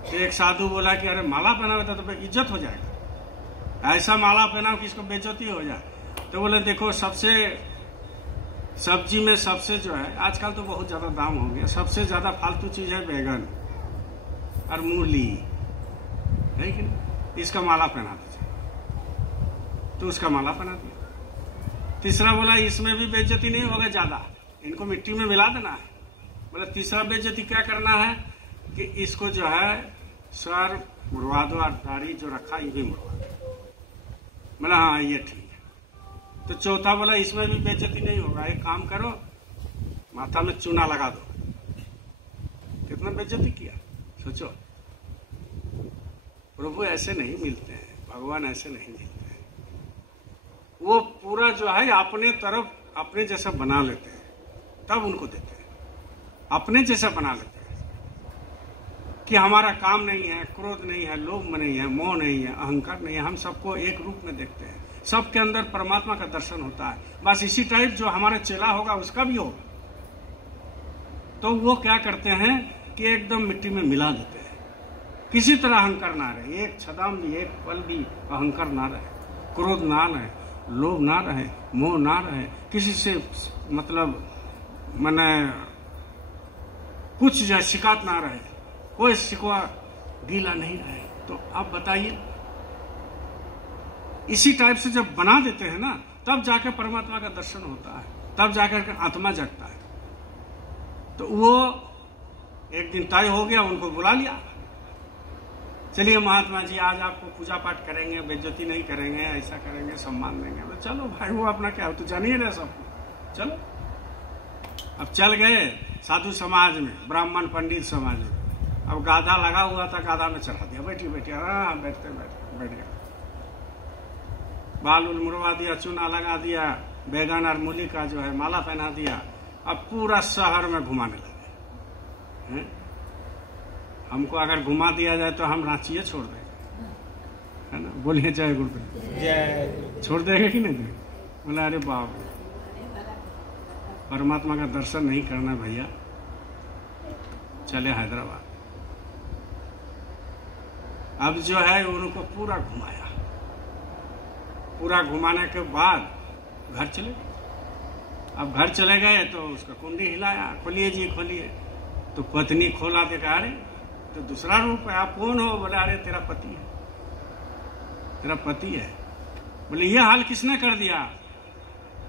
तो एक साधु बोला कि अरे माला पहना तो इज्जत हो जाएगा, ऐसा माला पहनाओ कि इसको बेइज्जती हो जाए। तो बोले देखो सबसे सब्जी में सबसे जो है आजकल तो बहुत ज्यादा दाम हो गया, सबसे ज्यादा फालतू चीज है बैगन और मूली, है कि नहीं? इसका माला पहना दीजिए। तो उसका माला पहना दिया। तीसरा बोला इसमें भी बेइज्जती नहीं होगा ज्यादा, इनको मिट्टी में मिला देना है। बोला तीसरा बेइज्जती क्या करना है कि इसको जो है सर मुड़वा दो और दाढ़ी जो रखा ये भी मुड़वा दो। बोला हाँ ये ठीक है। तो चौथा बोला इसमें भी बेइज्जती नहीं होगा, एक काम करो माथा में चूना लगा दो। कितना बेइज्जती किया सोचो। प्रभु ऐसे नहीं मिलते हैं, भगवान ऐसे नहीं मिलते हैं। वो पूरा जो है अपने तरफ अपने जैसा बना लेते हैं, तब उनको देते हैं। अपने जैसा बना लेते हैं कि हमारा काम नहीं है, क्रोध नहीं है, लोभ नहीं है, मोह नहीं है, अहंकार नहीं है, हम सबको एक रूप में देखते हैं। सबके अंदर परमात्मा का दर्शन होता है। बस इसी टाइप जो हमारे चेला होगा उसका भी होगा। तो वो क्या करते हैं कि एकदम मिट्टी में मिला देते हैं, किसी तरह अहंकार ना रहे, एक छदाम भी, एक पल भी अहंकार ना रहे, क्रोध ना रहे, लोभ ना रहे, मोह ना रहे, किसी से मतलब माने कुछ जो शिकायत ना रहे, कोई शिकवा गीला नहीं रहे। तो अब बताइए, इसी टाइप से जब बना देते हैं ना, तब जाकर परमात्मा का दर्शन होता है, तब जाकर आत्मा जगता है। तो वो एक दिन तय हो गया, उनको बुला लिया, चलिए महात्मा जी आज आपको पूजा पाठ करेंगे, बेइज्जती नहीं करेंगे, ऐसा करेंगे, सम्मान देंगे। तो चलो भाई वो अपना क्या हो तो जानिए रहे सबको, चलो। अब चल गए साधु समाज में, ब्राह्मण पंडित समाज में। अब गाधा लगा हुआ था, गाधा में चढ़ा दिया, बैठी बैठी आराम बैठते बैठ गया, बाल उल मुड़वा दिया, चूना लगा दिया, बैगन और मूली का जो है माला पहना दिया। अब पूरा शहर में घुमाने लगे हैं? हमको अगर घुमा दिया जाए तो हम रांची छोड़ देंगे, है ना? बोलिए जय गुरुदेव। छोड़ देंगे कि नहीं देंगे? बोला अरे बाप, परमात्मा का दर्शन नहीं करना भैया चले हैदराबाद। अब जो है उनको पूरा घुमाया, पूरा घुमाने के बाद घर चले गए। अब घर चले गए तो उसका कुंडी हिलाया, खोलिए जी खोलिए। तो पत्नी खोला, देखा अरे तो दूसरा रूप है। आप कौन हो? बोले अरे तेरा पति है, तेरा पति है। बोले ये हाल किसने कर दिया?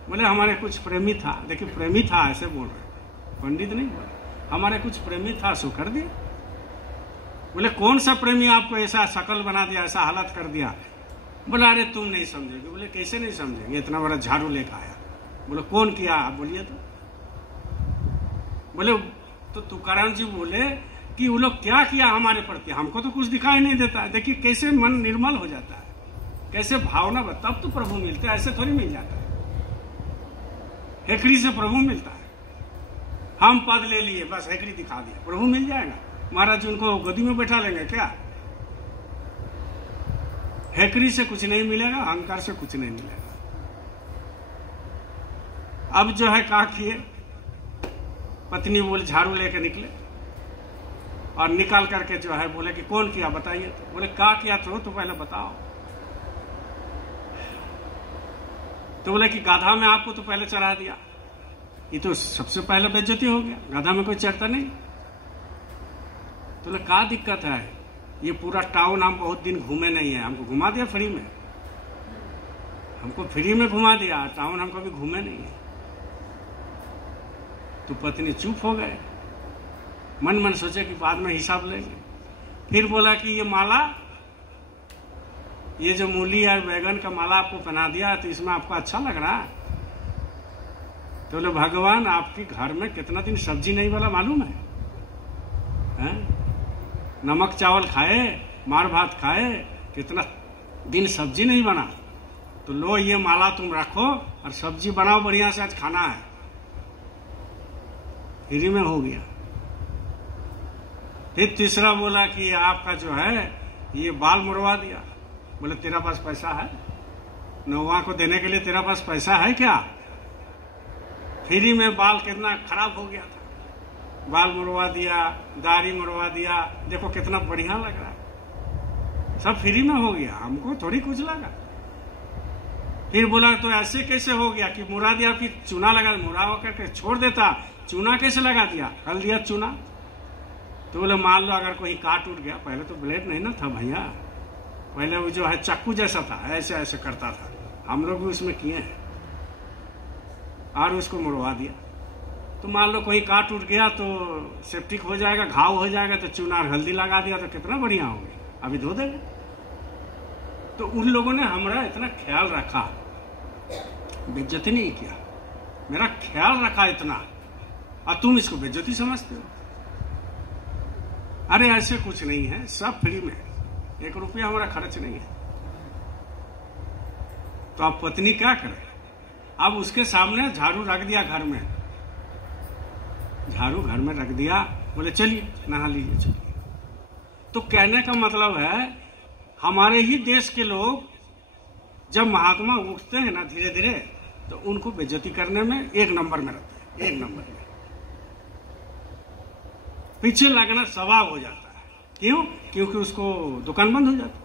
बोले हमारे कुछ प्रेमी था। देखिए प्रेमी था ऐसे बोल रहे, पंडित नहीं बोले, हमारे कुछ प्रेमी था सो कर दिया। बोले कौन सा प्रेमी आपको ऐसा शकल बना दिया, ऐसा हालत कर दिया? बोला अरे तुम नहीं समझोगे। बोले कैसे नहीं समझेंगे, इतना बड़ा झाड़ू लेकर आया। बोले कौन किया? आप बोलिए तो। बोले तो तुकाराम जी बोले कि वो लोग क्या किया हमारे प्रति, हमको तो कुछ दिखाई नहीं देता। देखिए कैसे मन निर्मल हो जाता है, कैसे भावना, तब तो प्रभु मिलते हैं, ऐसे थोड़ी मिल जाता है। हेकड़ी से प्रभु मिलता है। हम पद ले लिए, बस हेकड़ी दिखा दिया, प्रभु मिल जाएगा। महाराज उनको गोदी में बैठा लेंगे क्या? हेकड़ी से कुछ नहीं मिलेगा, अहंकार से कुछ नहीं मिलेगा। अब जो है क्या किए, पत्नी बोले झाड़ू लेके निकले और निकाल करके जो है बोले कि कौन किया बताइए। तो बोले क्या किया तो पहले बताओ। तो बोले कि गाधा में आपको तो पहले चढ़ा दिया, ये तो सबसे पहले बेइज्जती हो गया, गाधा में कोई चढ़ता नहीं। तो बोले क्या दिक्कत है, ये पूरा टाउन हम बहुत दिन घूमे नहीं है, हमको घुमा दिया फ्री में, हमको फ्री में घुमा दिया, टाउन हम कभी घूमे नहीं है। तो पत्नी चुप हो गए, मन मन सोचे कि बाद में हिसाब लेंगे। फिर बोला कि ये माला, ये जो मूली और बैगन का माला आपको पहना दिया तो इसमें आपको अच्छा लग रहा है? तो बोले भगवान आपके घर में कितना दिन सब्जी नहीं वाला मालूम है? नमक चावल खाए, मार भात खाए, कितना दिन सब्जी नहीं बना। तो लो ये माला तुम रखो और सब्जी बनाओ बढ़िया से, आज खाना है। फ्री में हो गया। फिर तीसरा बोला कि आपका जो है ये बाल मुड़वा दिया। बोले तेरा पास पैसा है? नौवा को देने के लिए तेरा पास पैसा है क्या? फ्री में बाल कितना खराब हो गया था, बाल मुड़वा दिया, दाढ़ी मुड़वा दिया, देखो कितना बढ़िया लग रहा है, सब फ्री में हो गया, हमको थोड़ी कुछ लगा। फिर बोला तो ऐसे कैसे हो गया कि मुड़ा दिया, फिर चूना लगा, मुड़ा होकर के छोड़ देता, चूना कैसे लगा दिया? हल दिया चूना। तो बोले मान लो अगर कोई काट उठ गया, पहले तो ब्लेड नहीं ना था भैया, पहले वो जो है चाकू जैसा था, ऐसे ऐसे करता था, हम लोग भी उसमें किए हैं, और उसको मुड़वा दिया। तो मान लो कोई काट उठ गया तो सेप्टिक हो जाएगा, घाव हो जाएगा, तो चूना और हल्दी लगा दिया तो कितना बढ़िया हो गया, अभी धो देंगे। तो उन लोगों ने हमारा इतना ख्याल रखा, बेइज्जती नहीं किया, मेरा ख्याल रखा इतना, और तुम इसको बेइज्जती समझते हो। अरे ऐसे कुछ नहीं है, सब फ्री में, 1 रुपया हमारा खर्च नहीं है। तो अब पत्नी क्या करे, अब उसके सामने झाड़ू रख दिया घर में, झाड़ू घर में रख दिया, बोले चलिए नहा लीजिए चलिए। तो कहने का मतलब है हमारे ही देश के लोग जब महात्मा उठते हैं ना धीरे धीरे, तो उनको बेइज्जती करने में 1 नंबर में रहते हैं, 1 नंबर में, पीछे लगना स्वभाव हो जाता है। क्यों? क्योंकि उसको दुकान बंद हो जाती है।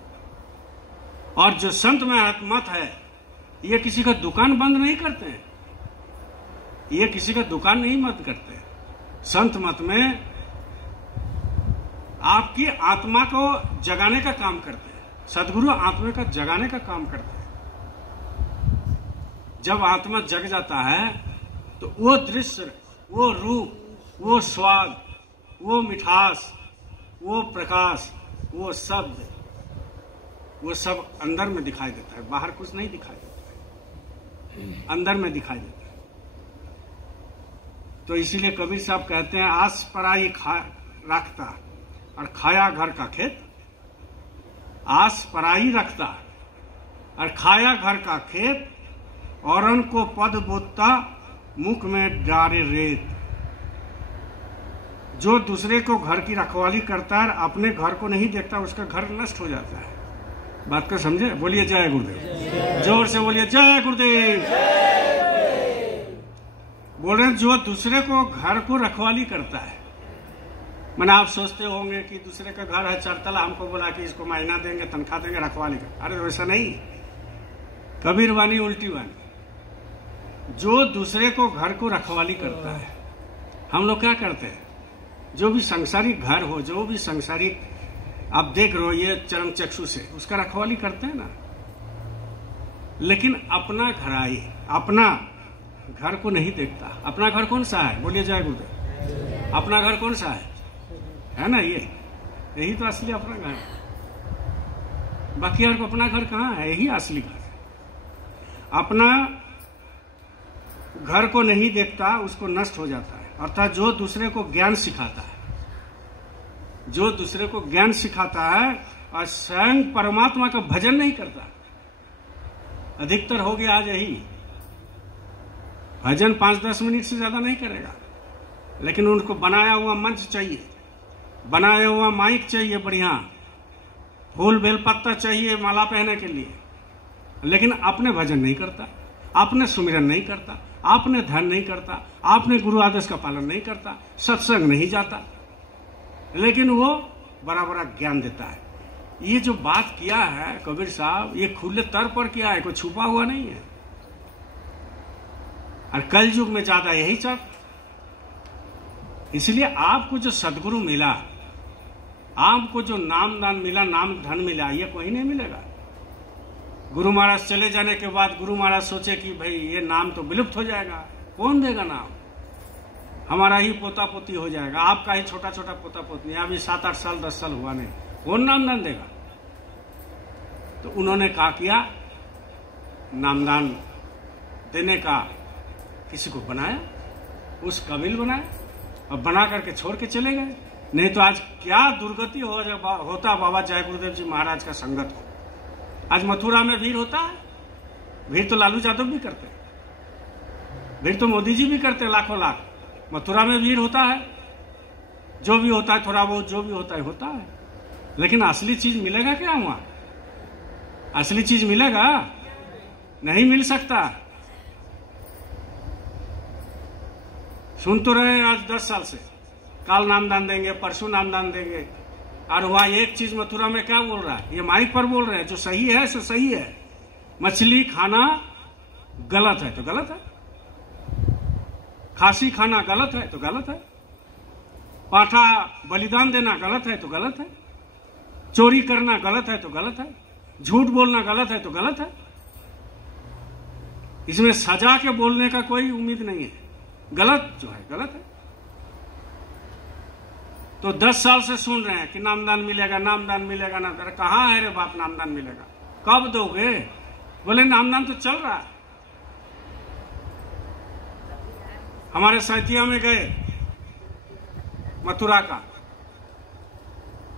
और जो संत में मत है, ये किसी का दुकान बंद नहीं करते हैं, ये किसी का दुकान नहीं बंद करते हैं। संत मत में आपकी आत्मा को जगाने का काम करते हैं, सदगुरु आत्मा का जगाने का काम करते हैं। जब आत्मा जग जाता है तो वो दृश्य, वो रूप, वो स्वाद, वो मिठास, वो प्रकाश, वो शब्द, वो सब अंदर में दिखाई देता है, बाहर कुछ नहीं दिखाई देता है, अंदर में दिखाई देता है। तो इसीलिए कबीर साहब कहते हैं आस पराई रखता और खाया घर का खेत, आस पराई रखता और खाया घर का खेत, औरन को पद बोता मुख में डारे रेत। जो दूसरे को घर की रखवाली करता है, अपने घर को नहीं देखता, उसका घर नष्ट हो जाता है। बात को समझे? बोलिए जय गुरुदेव, जोर से बोलिए जय गुरुदेव। बोल रहे हैं जो दूसरे को घर को रखवाली करता है, मैंने आप सोचते होंगे कि दूसरे का घर है चारतला, हमको बोला कि इसको महीना देंगे, तनख्वाह देंगे, रखवाली का। अरे वैसा नहीं, कबीर वाणी उल्टी वाणी। जो दूसरे को घर को रखवाली करता है, हम लोग क्या करते हैं, जो भी सांसारिक घर हो, जो भी सांसारिक आप देख रहे हो ये चरम चक्षु से, उसका रखवाली करते हैं ना। लेकिन अपना घर आई, अपना घर को नहीं देखता। अपना घर कौन सा है, बोलिए जय गुरुदेव। अपना घर कौन सा है ना, यही तो असली अपना घर है। बाकी और अपना घर कहाँ है, यही असली घर है। अपना घर को नहीं देखता, उसको नष्ट हो जाता है। अर्थात जो दूसरे को ज्ञान सिखाता है, जो दूसरे को ज्ञान सिखाता है और स्वयं परमात्मा का भजन नहीं करता, अधिकतर हो गया आज यही, भजन 5-10 मिनट से ज्यादा नहीं करेगा। लेकिन उनको बनाया हुआ मंच चाहिए, बनाया हुआ माइक चाहिए, बढ़िया फूल बेलपत्ता चाहिए माला पहनने के लिए। लेकिन अपने भजन नहीं करता, आपने सुमिरन नहीं करता, आपने ध्यान नहीं करता, आपने गुरु आदेश का पालन नहीं करता, सत्संग नहीं जाता, लेकिन वो बड़ा बड़ा ज्ञान देता है। ये जो बात किया है कबीर साहब, ये खुले तौर पर किया है, कोई छुपा हुआ नहीं है। और कल युग में ज्यादा यही सब। इसलिए आपको जो सदगुरु मिला, आपको जो नामदान मिला, नाम धन मिला, ये कोई नहीं मिलेगा। गुरु महाराज चले जाने के बाद गुरु महाराज सोचे कि भाई ये नाम तो विलुप्त हो जाएगा, कौन देगा नाम, हमारा ही पोता पोती हो जाएगा, आपका ही छोटा छोटा पोता पोती, अभी 7-8 साल 10 साल हुआ नहीं, कौन नामदान देगा। तो उन्होंने क्या किया, नामदान देने का किसी को बनाया, उस काबिल बनाया और बना करके छोड़ के चले गए। नहीं तो आज क्या दुर्गति होता बाबा जय गुरुदेव जी महाराज का संगत हो। आज मथुरा में भीड़ होता है, भीड़ तो लालू यादव भी करते, भीड़ तो मोदी जी भी करते, लाखों लाख। मथुरा में भीड़ होता है, जो भी होता है थोड़ा बहुत, जो भी होता है। लेकिन असली चीज मिलेगा क्या वहां, असली चीज मिलेगा, नहीं मिल सकता। सुन तो रहे आज 10 साल से, काल नामदान देंगे, परसों नामदान देंगे, और वह एक चीज मथुरा में क्या बोल रहा है, ये माइक पर बोल रहे हैं, जो सही है सो सही है। मछली खाना गलत है तो गलत है, खांसी खाना गलत है तो गलत है, पाठा बलिदान देना गलत है तो गलत है, चोरी करना गलत है तो गलत है, झूठ बोलना गलत है तो गलत है। इसमें सजा के बोलने का कोई उम्मीद नहीं है, गलत जो है गलत है। तो 10 साल से सुन रहे हैं कि नामदान मिलेगा, नामदान मिलेगा ना। अरे कहाँ है रे बाप नामदान मिलेगा, कब दोगे, बोले नामदान तो चल रहा है। हमारे सैतिया में गए, मथुरा का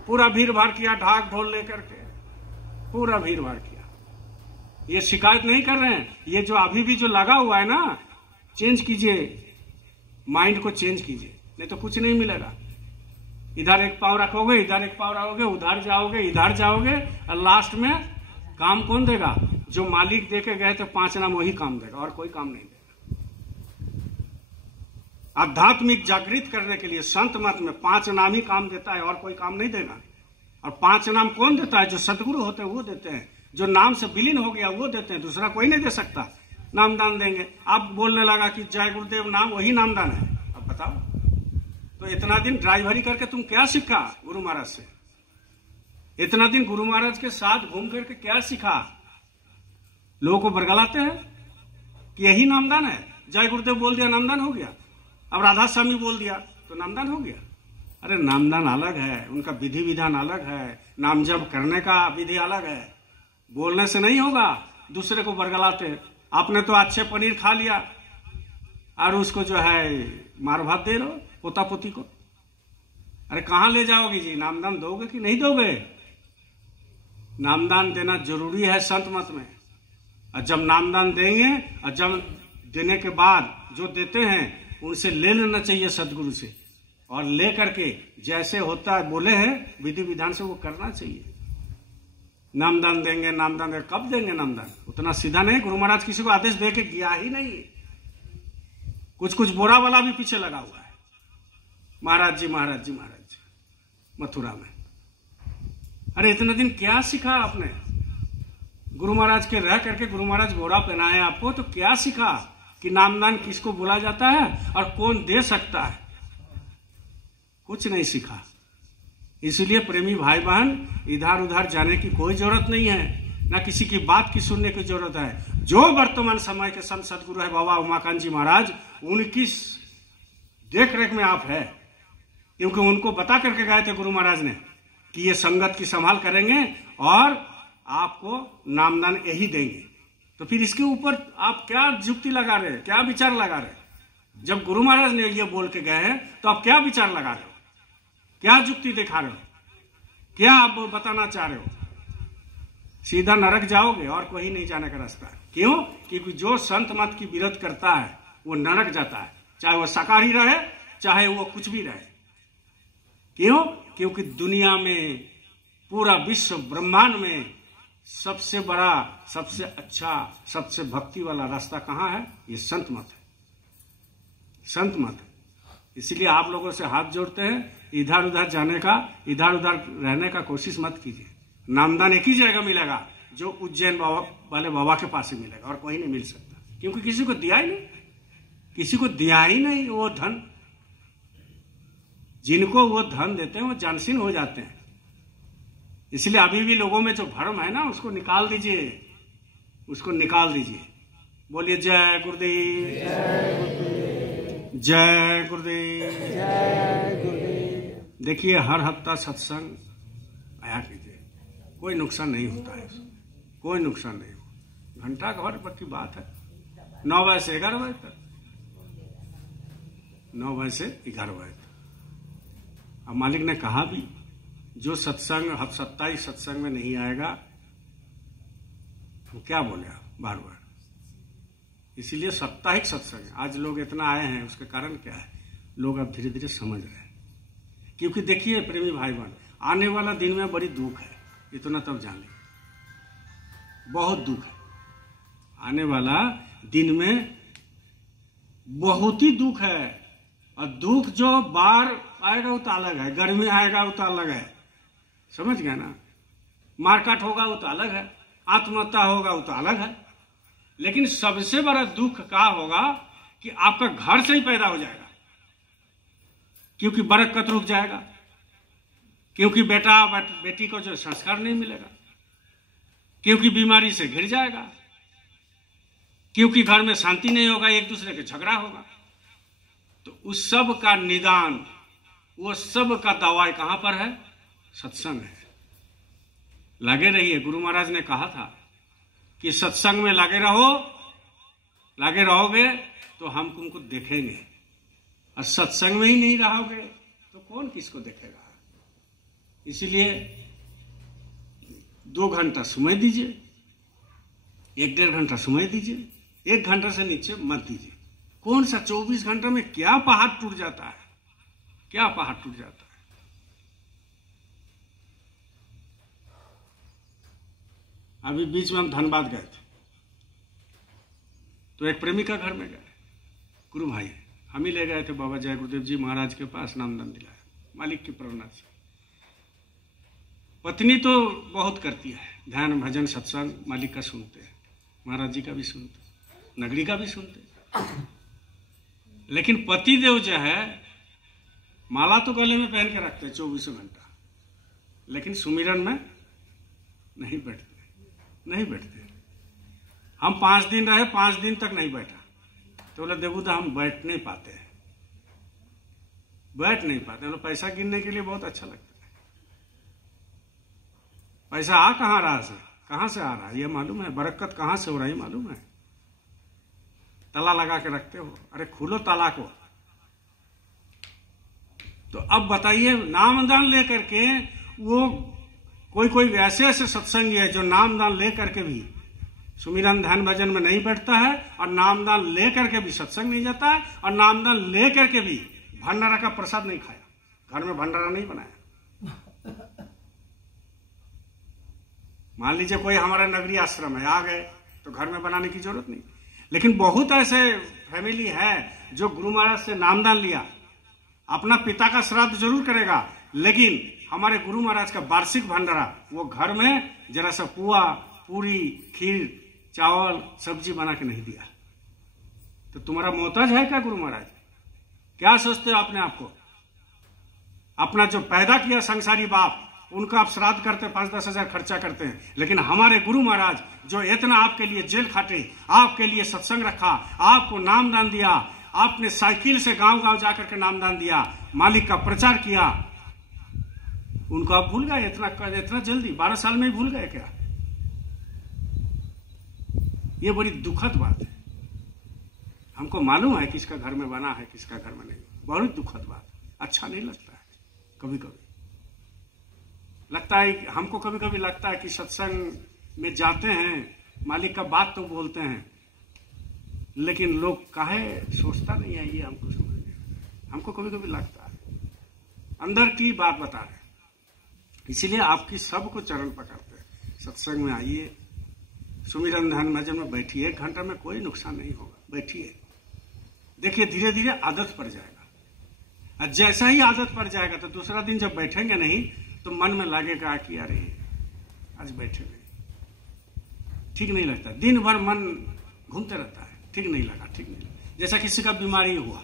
पूरा भीड़ भाड़ किया, ढाक ढोल लेकर के पूरा भीड़ भाड़ किया। ये शिकायत नहीं कर रहे हैं, ये जो अभी भी जो लगा हुआ है ना, चेंज कीजिए, माइंड को चेंज कीजिए, नहीं तो कुछ नहीं मिलेगा। इधर एक पाँव रखोगे, इधर एक पाँव रखोगे, उधर जाओगे, इधर जाओगे, और लास्ट में काम कौन देगा, जो मालिक देके गए थे 5 नाम, वही काम देगा और कोई काम नहीं देगा। आध्यात्मिक जागृत करने के लिए संत मत में 5 नाम ही काम देता है और कोई काम नहीं देगा। और 5 नाम कौन देता है, जो सदगुरु होते हैं वो देते हैं, जो नाम से विलीन हो गया वो देते हैं, दूसरा कोई नहीं दे सकता। नामदान देंगे, अब बोलने लगा कि जय गुरुदेव नाम वही नामदान है। अब बताओ, तो इतना दिन ड्राइवरी करके तुम क्या सीखा गुरु महाराज से, इतना दिन गुरु महाराज के साथ घूम करके क्या सीखा। लोगों को बरगलाते हैं कि यही नामदान है, जय गुरुदेव बोल दिया नामदान हो गया, अब राधा स्वामी बोल दिया तो नामदान हो गया। अरे नामदान अलग है, उनका विधि विधान अलग है, नाम जप करने का विधि अलग है, बोलने से नहीं होगा। दूसरे को बरगलाते, आपने तो अच्छे पनीर खा लिया और उसको जो है मार भात दे रहे हो पोता पोती को। अरे कहां ले जाओगे जी, नामदान दोगे कि नहीं दोगे। नामदान देना जरूरी है संत मत में। और जब नामदान देंगे, और जब देने के बाद जो देते हैं उनसे ले लेना चाहिए सदगुरु से, और ले करके जैसे होता है बोले हैं विधि विधान से वो करना चाहिए। नामदान देंगे, नामदान देंगे, कब देंगे नामदान, उतना सीधा नहीं। गुरु महाराज किसी को आदेश दे के गया ही नहीं, कुछ कुछ बोरा वाला भी पीछे लगा हुआ है, महाराज जी महाराज जी महाराज जी। मथुरा में। अरे इतने दिन क्या सीखा आपने? गुरु महाराज के रह करके गुरु महाराज घोड़ा पहनाए आपको, तो क्या सीखा कि नामदान किसको बोला जाता है और कौन दे सकता है? कुछ नहीं सीखा। इसलिए प्रेमी भाई बहन, इधर उधर जाने की कोई जरूरत नहीं है, ना किसी की बात की सुनने की जरूरत है। जो वर्तमान समय के संत सदगुरु है बाबा उमाकांत जी महाराज, उनकी देख रेख में आप है, क्योंकि उनको बता करके गए थे गुरु महाराज ने कि ये संगत की संभाल करेंगे और आपको नामदान यही देंगे। तो फिर इसके ऊपर आप क्या जुक्ति लगा रहे हैं, क्या विचार लगा रहे हैं? जब गुरु महाराज ने ये बोल के गए हैं तो आप क्या विचार लगा रहे हो, क्या जुक्ति दिखा रहे हो, क्या आप बताना चाह रहे हो? सीधा नरक जाओगे और कोई नहीं जाने का रास्ता। क्यों? क्योंकि जो संत मत की विरोध करता है वो नरक जाता है, चाहे वो शाकाहारी रहे चाहे वो कुछ भी रहे। क्यों? क्योंकि दुनिया में, पूरा विश्व ब्रह्मांड में सबसे बड़ा, सबसे अच्छा, सबसे भक्ति वाला रास्ता कहाँ है? ये संत मत है, संत मत है। इसलिए आप लोगों से हाथ जोड़ते हैं, इधर उधर जाने का, इधर उधर रहने का कोशिश मत कीजिए। नामदान एक ही जगह मिलेगा, जो उज्जैन बाबा वाले बाबा के पास ही मिलेगा, और कोई नहीं मिल सकता, क्योंकि किसी को दिया ही नहीं, किसी को दिया ही नहीं वो धन। जिनको वो धन देते हैं वो जानसीन हो जाते हैं। इसलिए अभी भी लोगों में जो भ्रम है ना, उसको निकाल दीजिए, उसको निकाल दीजिए। बोलिए जय गुरुदेव, जय गुरुदेव, जय गुरुदेव। देखिए हर हफ्ता सत्संग आया कीजिए, कोई नुकसान नहीं होता है, कोई नुकसान नहीं हो। घंटा भर की बात है, 9 बजे से 11 बजे तक, 9 बजे से 11 बजे तक। अब मालिक ने कहा भी, जो सत्संग 27 सत्संग में नहीं आएगा, हम क्या बोले आप बार बार। इसीलिए साप्ताहिक सत्संग आज लोग इतना आए हैं, उसके कारण क्या है? लोग अब धीरे धीरे समझ रहे हैं। क्योंकि देखिए प्रेमी भाई बहन, आने वाला दिन में बड़ी दुख है, इतना तब जाने, बहुत दुख है। आने वाला दिन में बहुत ही दुख है, और दुख जो बाढ़ आएगा वो तो अलग है, गर्मी आएगा वो तो अलग है, समझ गया ना? मारकाट होगा वो तो अलग है, आत्महत्या होगा वो तो अलग है। लेकिन सबसे बड़ा दुख क्या होगा कि आपका घर से ही पैदा हो जाएगा, क्योंकि बरकत रुक जाएगा, क्योंकि बेटा बेटी को जो संस्कार नहीं मिलेगा, क्योंकि बीमारी से घिर जाएगा, क्योंकि घर में शांति नहीं होगा, एक दूसरे के झगड़ा होगा। तो उस सब का निदान, वो सब का दवाई कहां पर है? सत्संग है। लगे रहिए। गुरु महाराज ने कहा था कि सत्संग में लगे रहो, लगे रहोगे तो हम तुमको देखेंगे, और सत्संग में ही नहीं रहोगे तो कौन किसको देखेगा? इसीलिए 2 घंटा समय दीजिए, 1-1.5 घंटा समय दीजिए, 1 घंटा से नीचे मत दीजिए। कौन सा 24 घंटे में क्या पहाड़ टूट जाता है, क्या पहाड़ टूट जाता है। अभी बीच में हम धनबाद गए थे, तो एक प्रेमिका घर में गए, गुरु भाई हम ही ले गए थे बाबा जय गुरुदेव जी महाराज के पास, नामदान दिलाया मालिक की प्रेरणा से। पत्नी तो बहुत करती है, ध्यान भजन सत्संग मालिक का सुनते हैं, महाराज जी का भी सुनते, नगरी का भी सुनते। लेकिन पति देव जो है, माला तो गले में पहन के रखते हैं 24 घंटा, लेकिन सुमिरन में नहीं बैठते, नहीं बैठते। हम 5 दिन रहे, 5 दिन तक नहीं बैठा, तो बोले देवूदा हम बैठ नहीं पाते हैं, बैठ नहीं पाते। बोले पैसा गिनने के लिए बहुत अच्छा लगता है। पैसा आ कहाँ रहा है, कहाँ से आ रहा है ये मालूम है? बरकत कहाँ से हो रहा है मालूम है? ताला लगा के रखते हो, अरे खोलो ताला को। तो अब बताइए, नामदान लेकर के वो कोई ऐसे ऐसे सत्संगी है जो नामदान लेकर के भी सुमिरन ध्यान भजन में नहीं बैठता है, और नामदान लेकर के भी सत्संग नहीं जाता है, और नामदान लेकर के भी भंडारा का प्रसाद नहीं खाया, घर में भंडारा नहीं बनाया। मान लीजिए कोई हमारा नगरी आश्रम है, आ गए तो घर में बनाने की जरूरत नहीं। लेकिन बहुत ऐसे फैमिली है जो गुरु महाराज से नामदान लिया, अपना पिता का श्राद्ध जरूर करेगा, लेकिन हमारे गुरु महाराज का वार्षिक भंडारा, वो घर में जरा सा पुआ, पूरी, खीर, चावल, सब्जी बना के नहीं दिया। तो तुम्हारा मोहताज है क्या गुरु महाराज? क्या सोचते हो अपने आप को? अपना जो पैदा किया संसारी बाप, उनका आप श्राद्ध करते, 5-10 हजार खर्चा करते हैं। लेकिन हमारे गुरु महाराज जो इतना आपके लिए जेल खाटे, आपके लिए सत्संग रखा, आपको नामदान दिया, आपने साइकिल से गांव गांव जाकर के नामदान दिया, मालिक का प्रचार किया, उनको आप भूल गए इतना जल्दी? 12 साल में ही भूल गए क्या? ये बड़ी दुखद बात है। हमको मालूम है किसका घर में बना है, किसका घर में नहीं। बहुत दुखद बात, अच्छा नहीं लगता है। कभी कभी लगता है, हमको कभी कभी लगता है कि सत्संग में जाते हैं, मालिक का बात तो बोलते हैं, लेकिन लोग काहे सोचता नहीं है, ये हमको समझ नहीं। हमको कभी कभी लगता है, अंदर की बात बता रहे। इसीलिए आपकी सबको चरण पकड़ते हैं, सत्संग में आइए, सुमिरन ध्यान भजन में बैठिए। 1 घंटा में कोई नुकसान नहीं होगा, बैठिए, देखिए धीरे धीरे आदत पड़ जाएगा। और जैसा ही आदत पड़ जाएगा तो दूसरा दिन जब बैठेंगे नहीं तो मन में लगेगा कि अरे आज बैठे नहीं, ठीक नहीं लगता। दिन भर मन घूमते रहता है, ठीक नहीं लगा, ठीक नहीं लगा। जैसा किसी का बीमारी हुआ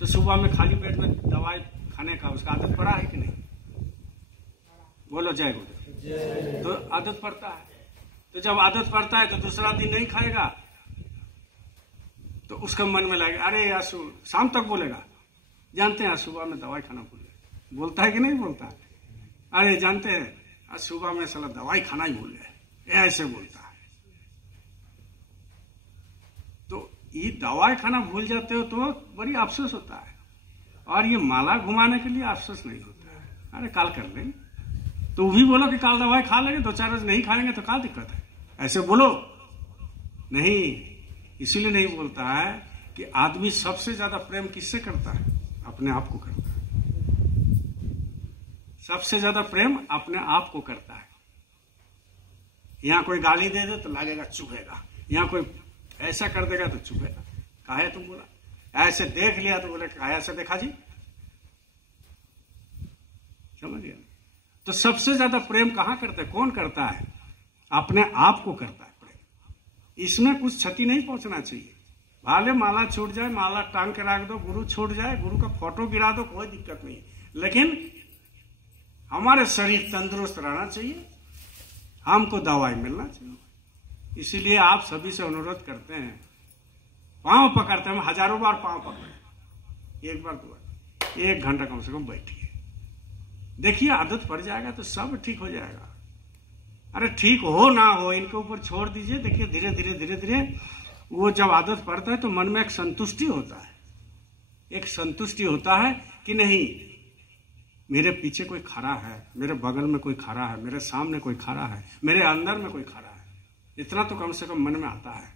तो सुबह में खाली पेट में दवाई खाने का उसका आदत पड़ा है कि नहीं? बोलो जय गुरुदेव। तो आदत पड़ता है, तो जब आदत पड़ता है तो दूसरा दिन नहीं खाएगा तो उसका मन में लगेगा अरे यार, शाम तक बोलेगा। जानते हैं आज सुबह में दवाई खाना भूल गए, बोलता है कि नहीं बोलता है? अरे जानते हैं आज सुबह में साला दवाई खाना ही भूल गए, ऐसे बोलता है। तो ये दवाई खाना भूल जाते हो तो बड़ी अफसोस होता है। और ये माला घुमाने के लिए अफसोस नहीं होता है, अरे काल कर लेंगे। तो भी बोलो कि काल दवाई खा लेंगे, 2-4 रोज नहीं खाएंगे तो क्या दिक्कत है, ऐसे बोलो नहीं। इसीलिए नहीं बोलता है कि आदमी सबसे ज्यादा प्रेम किससे करता है? अपने आप को करता है। सबसे ज्यादा प्रेम अपने आप को करता है। यहां कोई गाली दे दे तो लगेगा चुभेगा, यहां कोई ऐसा कर देगा तो चुभेगा। काहे तुम बोला, ऐसे देख लिया तो बोले काहे ऐसे देखा जी, समझ गया? तो सबसे ज्यादा प्रेम कहां करता है? कौन करता है? अपने आप को करता है प्रेम। इसमें कुछ क्षति नहीं पहुंचना चाहिए। भाले माला छूट जाए, माला टांग के रख दो, गुरु छूट जाए, गुरु का फोटो गिरा दो, कोई दिक्कत नहीं। लेकिन हमारे शरीर तंदुरुस्त रहना चाहिए, हमको दवाई मिलना चाहिए। इसीलिए आप सभी से अनुरोध करते हैं, पांव पकड़ते हैं, हजारों बार पांव पकड़े, 1 बार 2 बार, 1 घंटा कम से कम बैठिए, देखिए आदत पड़ जाएगा तो सब ठीक हो जाएगा। अरे ठीक हो ना हो इनके ऊपर छोड़ दीजिए, देखिए धीरे धीरे धीरे धीरे वो जब आदत पड़ता है तो मन में एक संतुष्टि होता है, एक संतुष्टि होता है कि नहीं मेरे पीछे कोई खड़ा है, मेरे बगल में कोई खड़ा है, मेरे सामने कोई खड़ा है, मेरे अंदर में कोई खड़ा है, इतना तो कम से कम मन में आता है।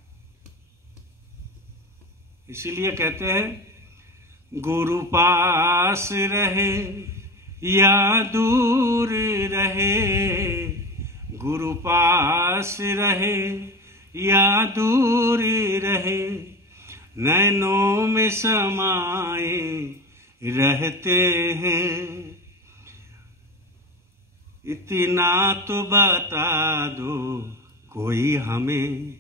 इसीलिए कहते हैं गुरु पास रहे या दूर रहे, गुरु पास रहे या दूर रहे, नैनों में समाए रहते हैं। इतना तो बता दो कोई हमें,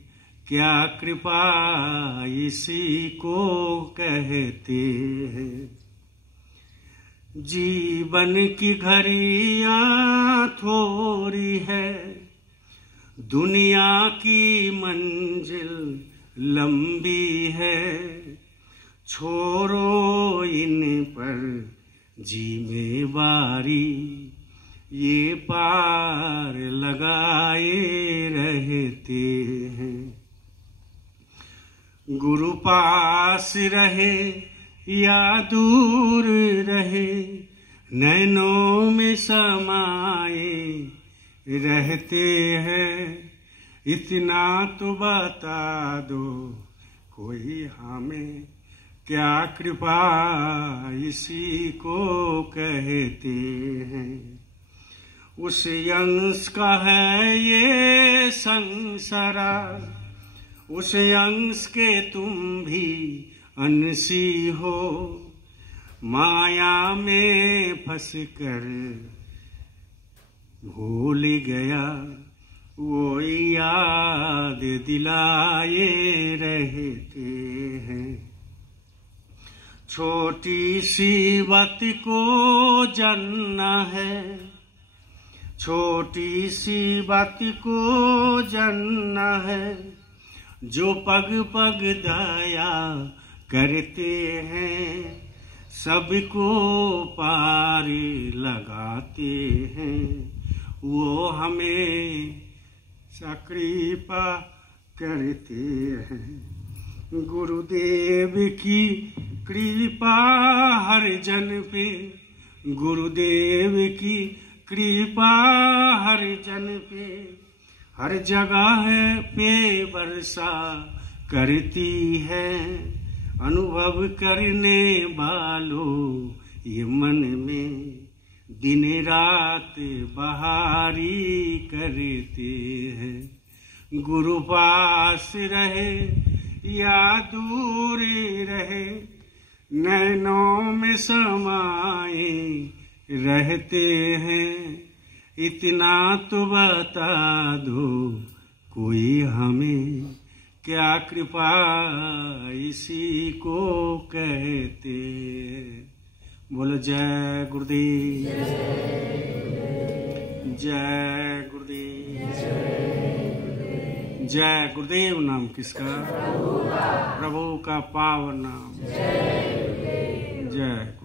क्या कृपा इसी को कहते हैं। जीवन की घड़ियां थोड़ी है, दुनिया की मंजिल लंबी है, छोड़ो इन पर जिम्मेवारी, ये पार लगाए रहते हैं। गुरु पास रहे या दूर रहे, नैनों में समाए रहते हैं। इतना तो बता दो कोई हमें, क्या कृपा इसी को कहते हैं। उस अंश का है ये संसारा, उस अंश के तुम भी अंशी हो, माया में फंस कर भूल गया वो याद दिलाए रहते हैं। छोटी सी बात को जानना है, छोटी सी बात को जानना है, जो पग पग दया करते हैं, सबको पार लगाते हैं, वो हमें कृपा करते हैं। गुरुदेव की कृपा हर जन पे, गुरुदेव की कृपा हर जन पे, हर जगह पे वर्षा करती है। अनुभव करने वालों ये मन में दिन रात बहारी करते हैं। गुरु पास रहे या दूर रहे, नैनों में समाए रहते हैं। इतना तो बता दो कोई हमें, क्या कृपा इसी को कहते हैं। बोलो जय गुरुदेव, जय गुरुदेव, जय गुरुदेव। नाम किसका? प्रभु का पावन नाम। जय